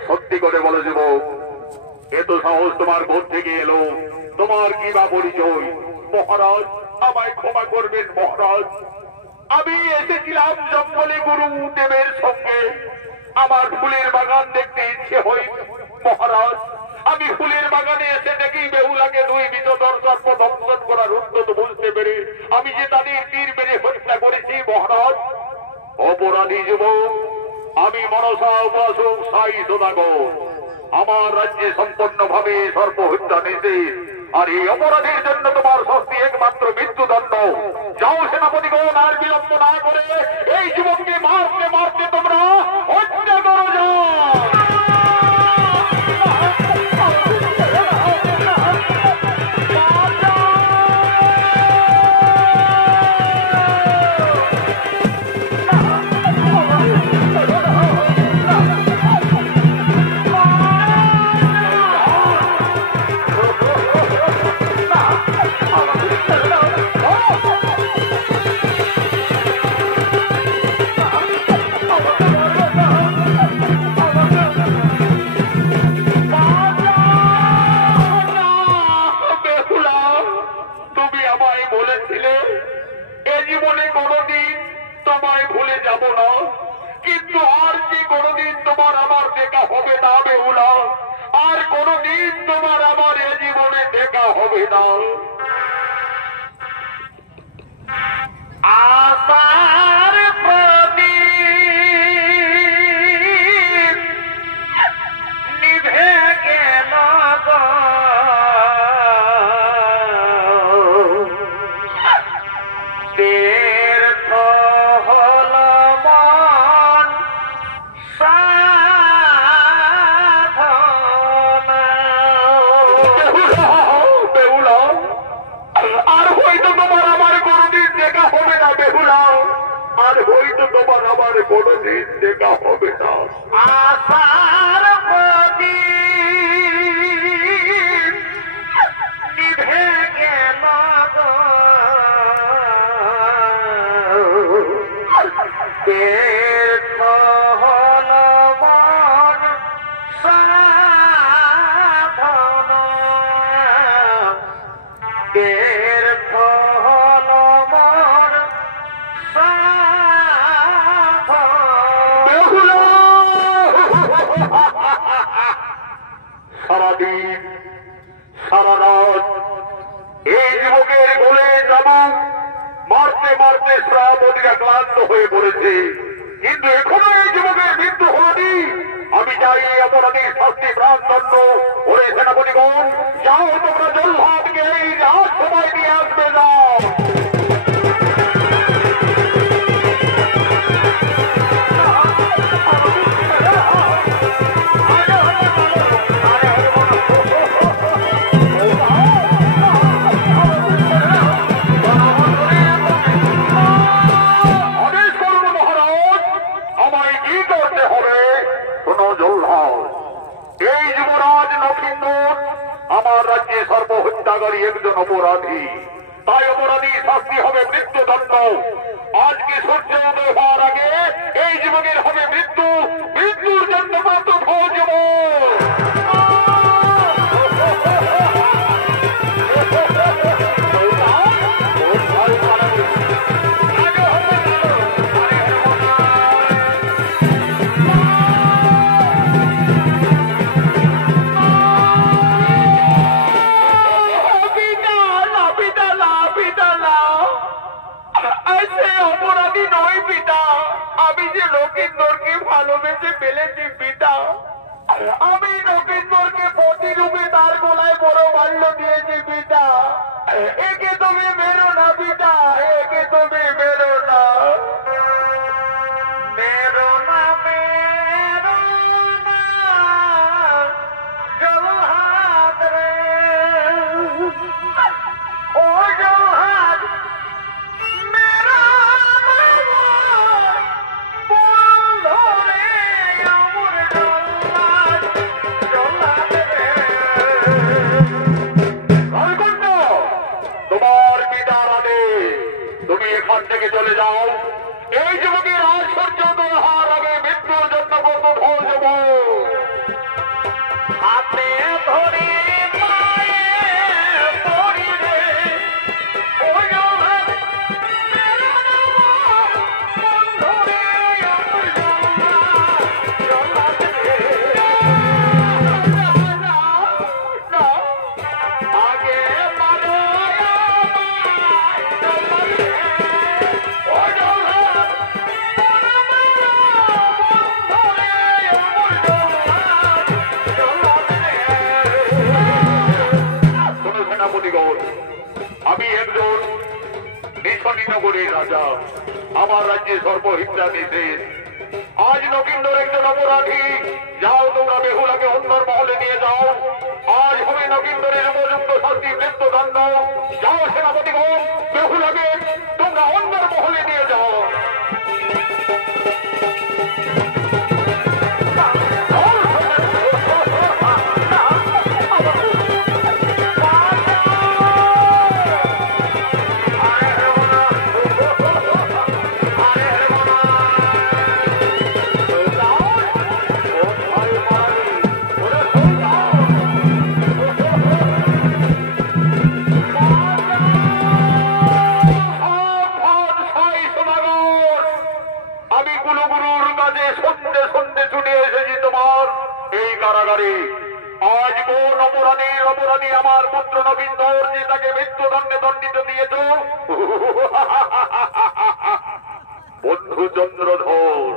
সত্যি করে বলে দেব, এত সাহস তোমার ঘর থেকে এলো? তোমার কি বা পরিচয়? মহারাজ, আমায় ক্ষমা করবেন মহারাজ। আমি এসেছিলাম জঙ্গলে গুরু দেবের সঙ্গে। আমার ফুলের বাগান দেখতে ইচ্ছে হয় মহারাজ। আমি ফুলের বাগানে এসে দেখি বেহুলাকে দুই বিষধর সর্প দংশন করার উদ্যত বুঝতে পেরে আমি যে তাদের তীর মেরে হত্যা করেছি মহারাজ। অপরাধী যুবক, আমি মনসা উপাসক সাই সদাগর। আমার রাজ্যে সম্পূর্ণভাবে সর্বহত্যা নিষেধ, আর এই অপরাধের জন্য তোমার শাস্তি একমাত্র মৃত্যুদণ্ড। যাও সেনাপতিগণ, আর বিলম্ব না করে এই যুবককে মারতে মারতে তোমরা হত্যা করো। যাও। আশার প্রদীপ নিভে গেল গো, তীর্থ হল মন সাধনা। বেহুলা, আর হয়তো তোমার আমার কোনদিন দেখা হবে না। বেহুলা, আর হয়তো তোমার আমার কোনদিন দেখা হবে না। আশার প্রদীপ নিভে গেল গো, তীর্থ হল মন সাধনা, তীর্থ হল মন সাধনা। বেহুলা, সারাদিন সারা রাত এই যুবকের বলে যাব মারতে মারতে শ্রাবতীরা ক্লান্ত হয়ে পড়েছে, কিন্তু এখনো এই যুবকের মৃত্যু হয়নি। আমি চাই এই অপরাধীর শাস্তি প্রাণদণ্ড। ওরে সেনাপতিগণ, যাও তোমরা জল্লাদকে এই রাত সময় নিয়ে আসবে। যাও। আদেশ করুন মহারাজ, আমায় কি করতে হবে? শোনো জল্লাদ, এই যুবরাজ নখিন্দর আমার রাজ্যে সর্বহত্যাকারী একজন অপরাধী। তাই অপরাধী শাস্তি হবে মৃত্যুদণ্ড। আজকে সূর্য উদয় হওয়ার আগে এই যুবকের হবে মৃত্যু। মৃত্যুর জন্য কত ফৌজ যাব। অপরাধী নয় পিতা, আমি যে লক্ষিন্দরকে ভালোবেসে ফেলেছি পিতা। আমি লক্ষিন্দরকে প্রতিরূপে তার গলায় বড় মাল্য দিয়েছি পিতা। একে তুমি মেরো না পিতা, একে তুমি মেরো না, মেরো না, মেরো না জলহাদ রে, ও জলহাদ মেরা বন্ধরে আমার জল্লাদ, জল্লাদ রে। কালকণ্ঠ, তোমার পিতার আদেশ, তুমি এখান থেকে চলে যাও। এই যুবকের আজ পর্যন্ত হার আগে মৃত্যুর জন্য কত ঢোল যাব। হাতে ধরে পায়ে পড়ি রে, ও জল্লাদ মেরা বন্ধরে আমার জল্লাদ, জল্লাদ রে। আগে মারো আমায় জল্লাদ রে, ও জল্লাদ সেনাপতিগণ, আমি একজন নিশনি নগরীর রাজা। আমার রাজ্যে সর্বহিংসা নিষেধ। আজ নকিন্দর একজন অপরাধী। যাও তোমরা বেহুলাকে অন্তর মহলে নিয়ে যাও। আজ হবে নকিন্দরের উপযুক্ত শাস্তি মৃত্যুদণ্ড। যাও সেনাপতিগণ, বেহুলাকে তোমরা অন্তর মহলে নিয়ে যাও। আজ কোন অপরাধী আমার পুত্র নবীন্দর যে তাকে মৃত্যুদণ্ডে দণ্ডিত দিয়েছ? বন্ধু চন্দ্রধর,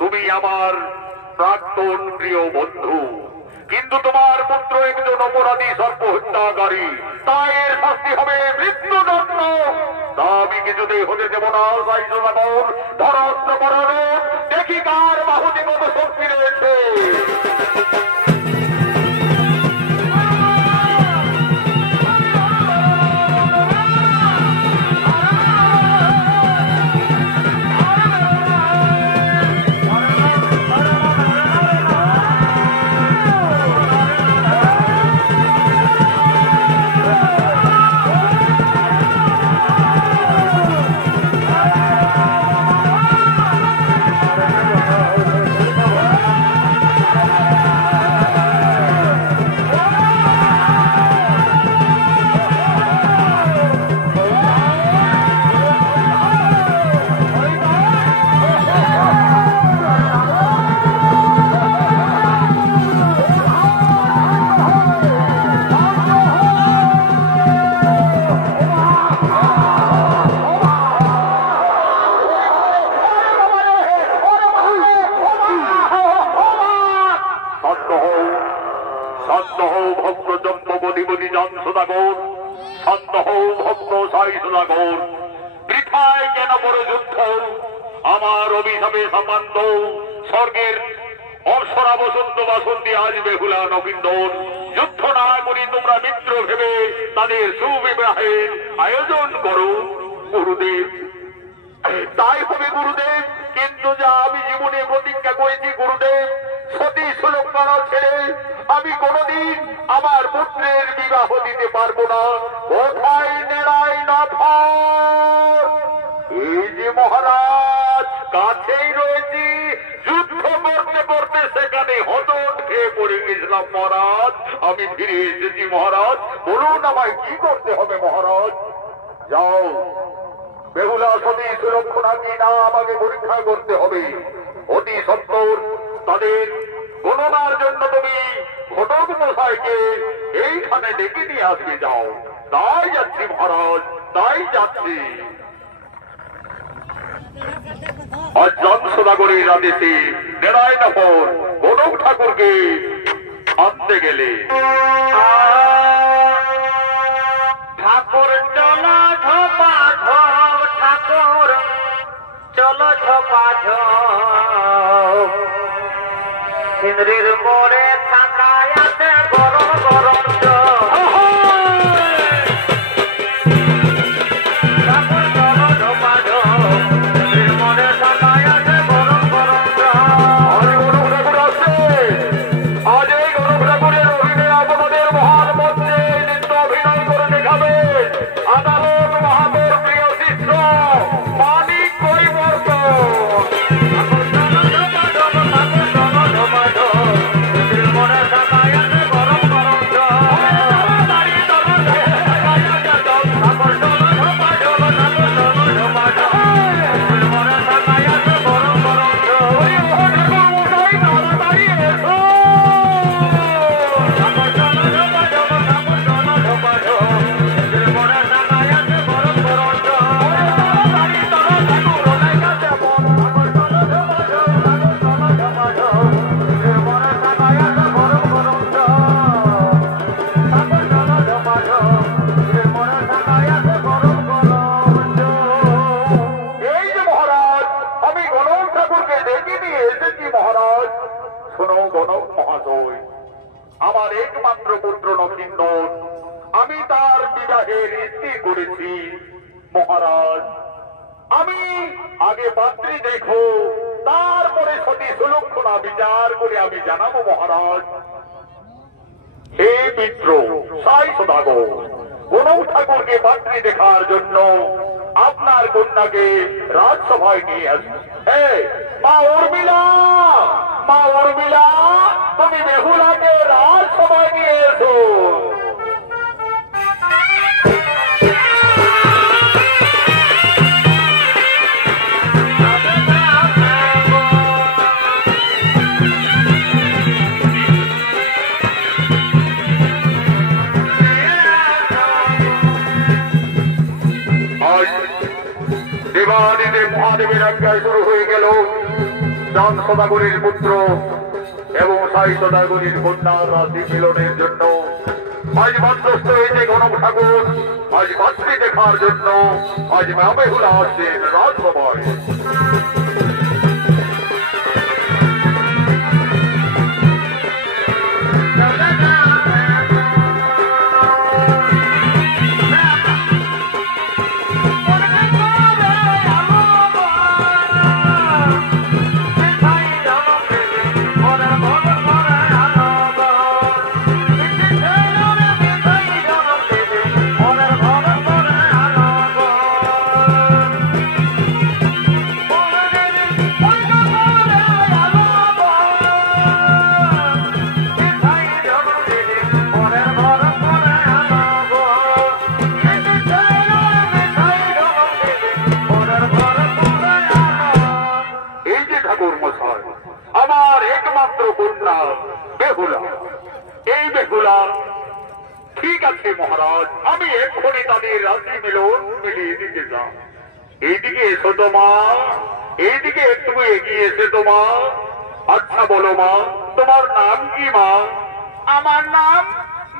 তুমি আমার প্রাক্তন প্রিয় বন্ধু, কিন্তু তোমার পুত্র একজন অপরাধী সর্প হত্যাকারী। তাই এর শাস্তি হবে মৃত্যুদণ্ড। তা আমি কিছুতেই হতে দেব না। ধরাস্ত্র করানো দেখি কার বাহুতে কত শক্তি রয়েছে। আমার অভিশাপে সম্বন্ধ স্বর্গের অর্ষরা বসন্ত বাসন্তী আজ বেহুলা নবীন্দর যুদ্ধ না করি তোমরা মিত্র ভেবে তাদের সুবিবাহের আয়োজন করো। গুরুদেব, তাই হবে গুরুদেব, কিন্তু যা আমি জীবনে প্রতিজ্ঞা করেছি গুরুদেব, সতী সুলক্ষণা ছেড়ে আমি কোনদিন আমার পুত্রের বিবাহ দিতে পারবো না। কোথায় নেড়াই না এই যে মহারাজ কাছেই রয়েছি, যুদ্ধ করতে করতে সেখানে হতট খেয়ে পড়ে গেছিলাম মহারাজ। আমি ফিরে এসেছি মহারাজ, বলুন আমায় কি করতে হবে মহারাজ? যাও, বেহুলা সতী সুলক্ষণা কি না আমাকে পরীক্ষা করতে হবে। অতি সত্তর তাদের গণনার জন্য তুমি ঘটক মশাইকে এইখানে ডেকে নিয়ে আসবে। যাও। তাই যাচ্ছি মহারাজ, তাই যাচ্ছি। আজ জনসদাগরের আদেশে নারায়ণপুর গণক ঠাকুরকে আনতে গেলে ঠাকুর চলো ঝোপা ঝোপ, ঠাকুর চলো ঝোপা ঝোপ, সিঁদুরের মোড়ে থাকায় আছে গরম গরম চোখ। ঠাকুর চলো ঝোপা ঝোপ, সিঁদুরের মোড়ে থাকায় আছে গরম গরম চোখ। আজ এই গণক ঠাকুরের অভিনয় আপনাদের মহান মঞ্চে নৃত্য অভিনয় করে দেখাবে আদালত মহাপুর প্রিয় শিষ্য মানিক পরিবর্তন। ঠাকুর চলো ঝোপা ঝোপ, ঠাকুর চলো ঝোপা ঝোপ, সিঁদুরের মোড়ে থাকায় আছে নিয়ে এসেছি মহারাজ। শোনো গণক মহাশয়, আমার একমাত্র পুত্র নবীন্দর, আমি তার বিবাহের ইতি করেছি মহারাজ। আমি আগে পাত্রী দেখো, তারপরে সতী সুলক্ষণা বিচার করে আমি জানাবো মহারাজ। হে মিত্র সাই সদাগর, গণক ঠাকুরকে পাত্রী দেখার জন্য আপনার কন্যাকে রাজসভায় নিয়ে আসুন। মা উর্মিলা, মা উর্মিলা, তুমি বেহুলাকে রাজসভায় নিয়ে এসো। দেবাদিদেব মহাদেবের আজ্ঞায় শুরু হয়ে গেল চাঁদ সদাগরের পুত্র এবং সাই সদাগরের কন্যার রাশি মিলনের জন্য। আজ মধ্যস্থ হয়েছে গণক ঠাকুর, আজ পাত্রী দেখার জন্য আজ মা বেহুলা আসছেন রাজসভায়। আমার একমাত্র কন্যা বেহুলা, এই বেহুলা। ঠিক আছে মহারাজ, আমি এক্ষুনি তাদের রাশি মিলন মিলিয়ে দিতে যা। এইদিকে এসো তো মা, এইদিকে একটু এগিয়ে এসে তো মা। আচ্ছা বলো মা, তোমার নাম কি মা? আমার নাম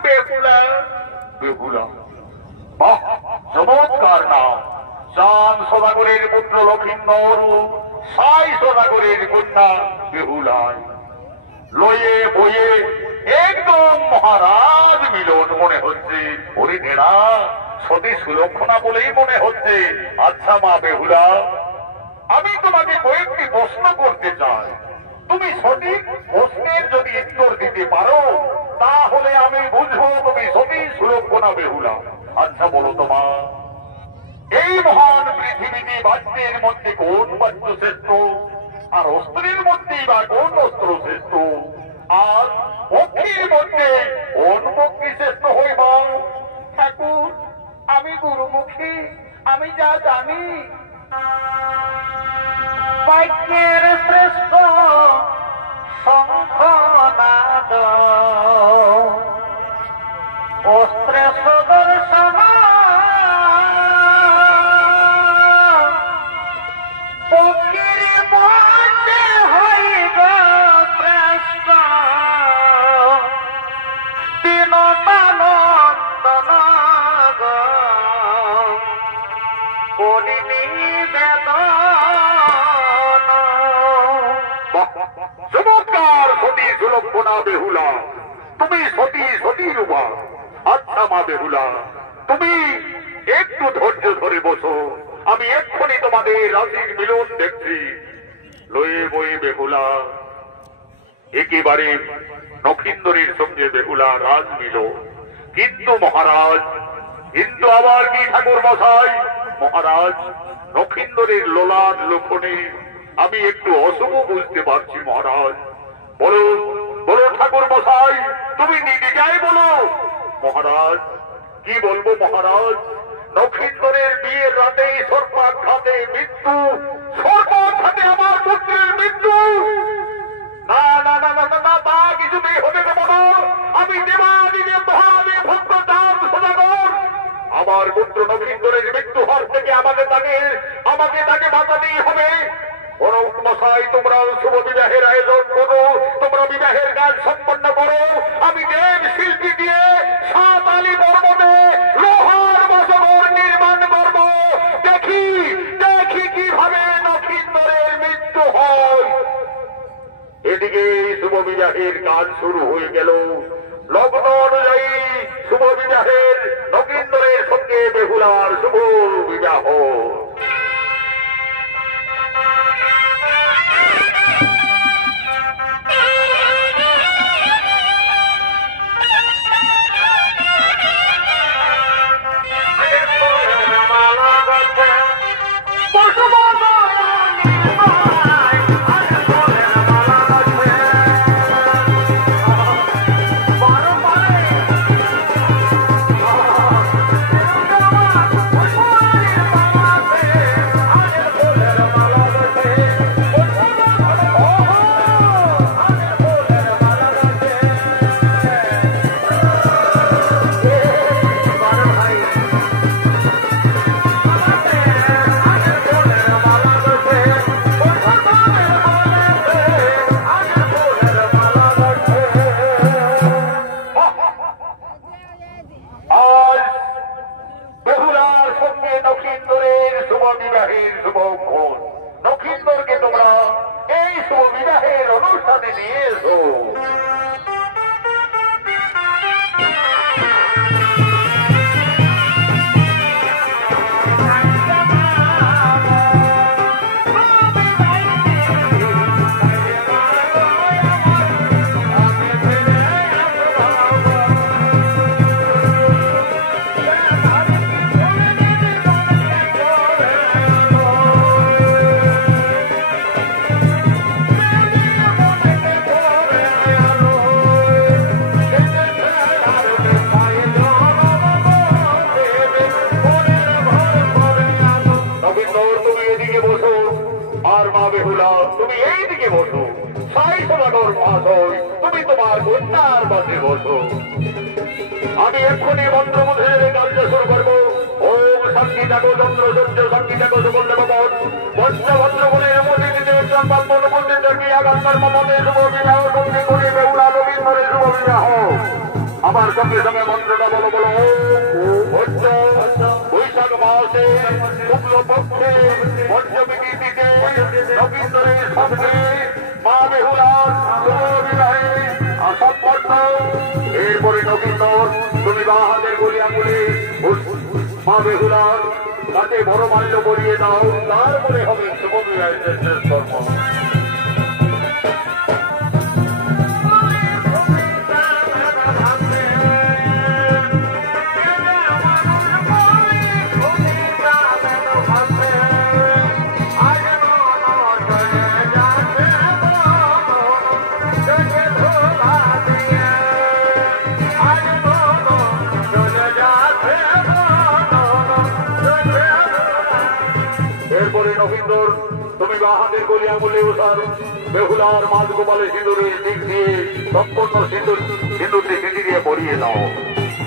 বেহুলা। বেহুলা, বাহ, চমৎকার নাম। চাঁদ সদাগরের পুত্র লক্ষিন্দর, সাই সদাগরের কন্যা বেহুলায়, লয়ে বয়ে একদম মহারাজ মিলন মনে হচ্ছে। ওরে নেড়া, সতী সুলক্ষণা বলেই মনে হচ্ছে। আচ্ছা মা বেহুলা, আমি তোমাকে কয়েকটি প্রশ্ন করতে চাই। তুমি সঠিক প্রশ্নের যদি উত্তর দিতে পারো তাহলে আমি বুঝবো তুমি সতী সুলক্ষণা বেহুলা। আচ্ছা বলো তোমা, এই মহান পৃথিবীতে বাদ্যের মধ্যে কোন বাদ্য শ্রেষ্ঠ, আর অস্ত্রের মধ্যেই বা কোন অস্ত্র শ্রেষ্ঠ, আর পক্ষীর মধ্যে কোন পক্ষী শ্রেষ্ঠ হইব? ঠাকুর, আমি গুরুমুখী, আমি যা জানি। বাক্যের শ্রেষ্ঠ শঙ্খনাদ, অস্ত্রে সুদর্শন, পক্ষীর মধ্যে হইব শ্রেষ্ঠ দীনতানন্দন করি নিবেদন। চমৎকার সতী সুলক্ষণা বেহুলা, তুমি সতী সতী রূপা। আচ্ছা মা বেহুলা, তুমি একটু ধৈর্য ধরে বসো, আমি এক্ষুনি তোমাদের রাশির মিলন দেখছি। লয়ে বয়ে বেহুলা, একেবারে নক্ষিন্দরের সঙ্গে বেহুলা রাজ মিল। কিন্তু মহারাজ, কিন্তু আবার কি ঠাকুর মশাই? মহারাজ, নক্ষিন্দরের লোলাদ লক্ষণে আমি একটু অশুভ বুঝতে পারছি মহারাজ। বলো বলো ঠাকুর মশাই, তুমি নির্দ্বিধায় বলো। মহারাজ, কি বলবো মহারাজ? নক্ষিন্দরের বিয়ের রাতেই সর্বাঘাতে মৃত্যু, সর্বাঘাতে আমার পুত্রের মৃত্যু। না না না না না, তা কিছুতেই হতে দেব না। আমি দেবাদিদেব মহাদেব ভক্ত চাঁদ সদাগর, আমার পুত্র নক্ষিন্দরের মৃত্যু হওয়ার থেকে আমাকে তাকে বাঁচাতেই হবে। বরং মশাই, তোমরা শুভ বিবাহের আয়োজন করো, তোমরা বিবাহের কাজ সম্পন্ন করো। আমি দেব শিল্পী দিয়ে সাঁওতালি পর্বতে লোহার বসবর নির্মাণ করব। দেখি দেখি কিভাবে নক্ষিন্দরের মৃত্যু হয়। এদিকে শুভ বিবাহের কাজ শুরু হয়ে গেল। লগ্ন অনুযায়ী শুভ বিবাহের নগেন্দ্রের সঙ্গে বেহুলার শুভ বিবাহ। নক্ষিন্দরকে তোমরা এই শুভ বিবাহের অনুষ্ঠানে নিয়ে এসো। তুমি এই দিকে বসো, সাই সমাগর পাশ হই, তুমি তোমার কন্যার পাশে বসো। আমি এক্ষুনি মন্ত্রমুধের কার্য শুরু করবো। ওম শান্তি থাকো চন্দ্র সূর্য শান্তি থাকো সকল দেবগণ পঞ্চভদ্র বলে মন্দিরে আগান্তার মমতে শুভ বিবাহ সঙ্গে করে বেহুলা রবীন্দ্রের শুভ বিবাহ। আমার সঙ্গে সঙ্গে মন্ত্রটা বলো বলো। বৈশাখ মাসে শুক্ল পক্ষে পঞ্চমী তিথিতে রবীন্দ্রের সঙ্গে মা বেহুলার শুভ বিবাহে সম্পন্ন। এরপরে নবীন্দর তুমি বা হাতের গলি আঙুলে মা বেহুলার তাতে বড় মাল্য করিয়ে দাও, তারপরে হবে শুভ বিবাহের শেষ কর্ম। নবীন্দর তুমি বাহাদের গলি আঙুলে ওঠার বেহুলার মাঝ গোপালে সিঁদুরের দিক দিয়ে সম্পূর্ণ সিঁদুরটি সিঁড়ি দিয়ে পরিয়ে দাও।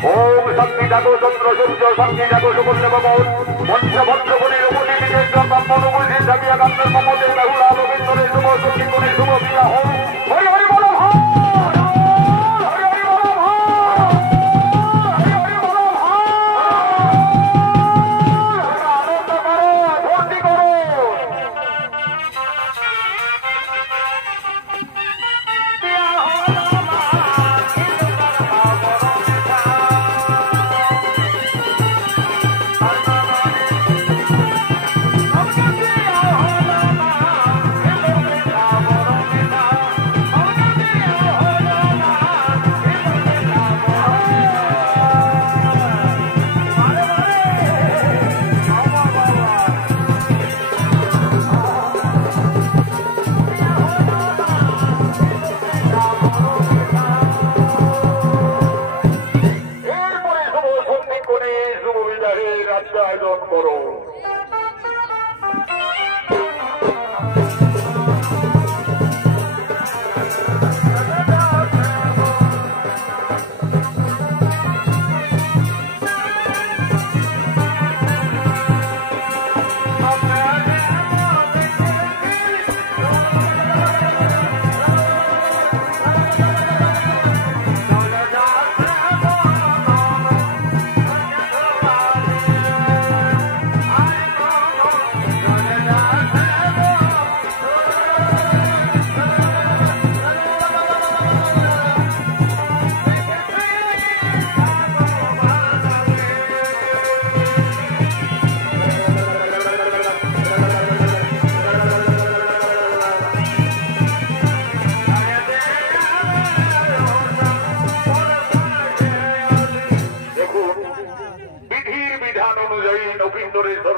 ওম শক্তি জাগো চন্দ্র সূর্য শক্তি জাগো সকল দেবগণ পঞ্চভদ্র বলে অনুপস্থিত থাকিয়া কান্তের মমতে বেহুলা রবীন্দ্রের শুভ শক্তি করে শুভ বিবাহ। হরি হরি বলো ভাই, হরি হরি বলো ভাই, হরি হরি বলো ভাই। আনন্দ করো, ভর্তি করো।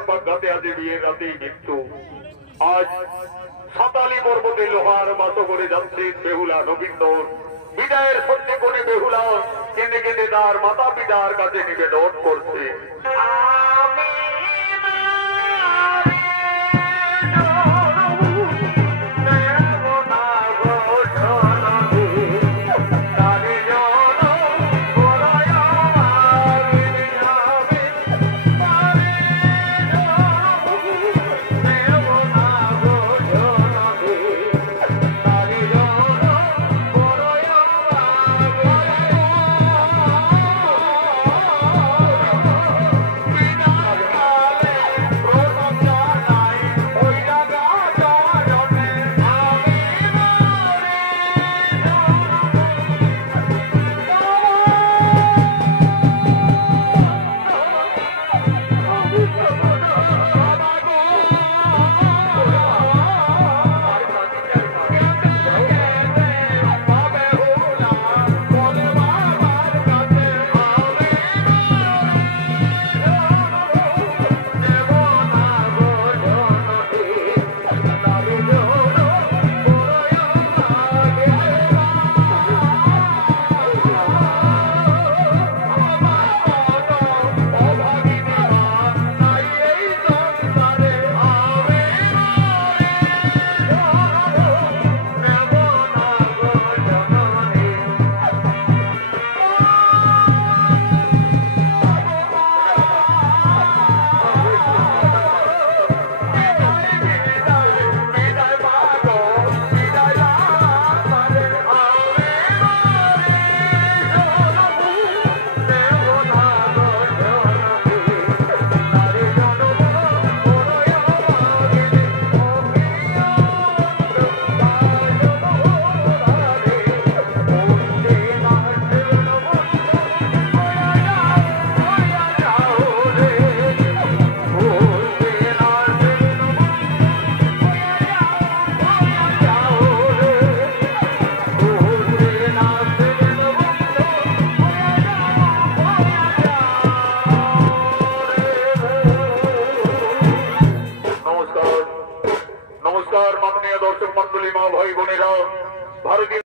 দুর্ভাগ্যতে আজ বিয়ের রাতেই মৃত্যু। আজ সাতালি পর্বতে লোহার মতো করে যাচ্ছেন বেহুলা নবীন্দর। বিদায়ের সত্যি করে বেহুলা কেঁদে কেঁদে তার মাতা পিতার কাছে নিবেদন করছে, নমস্কার মাননীয় দর্শক মন্ডলী, মা ভাই বোনেরা, ভারতীয়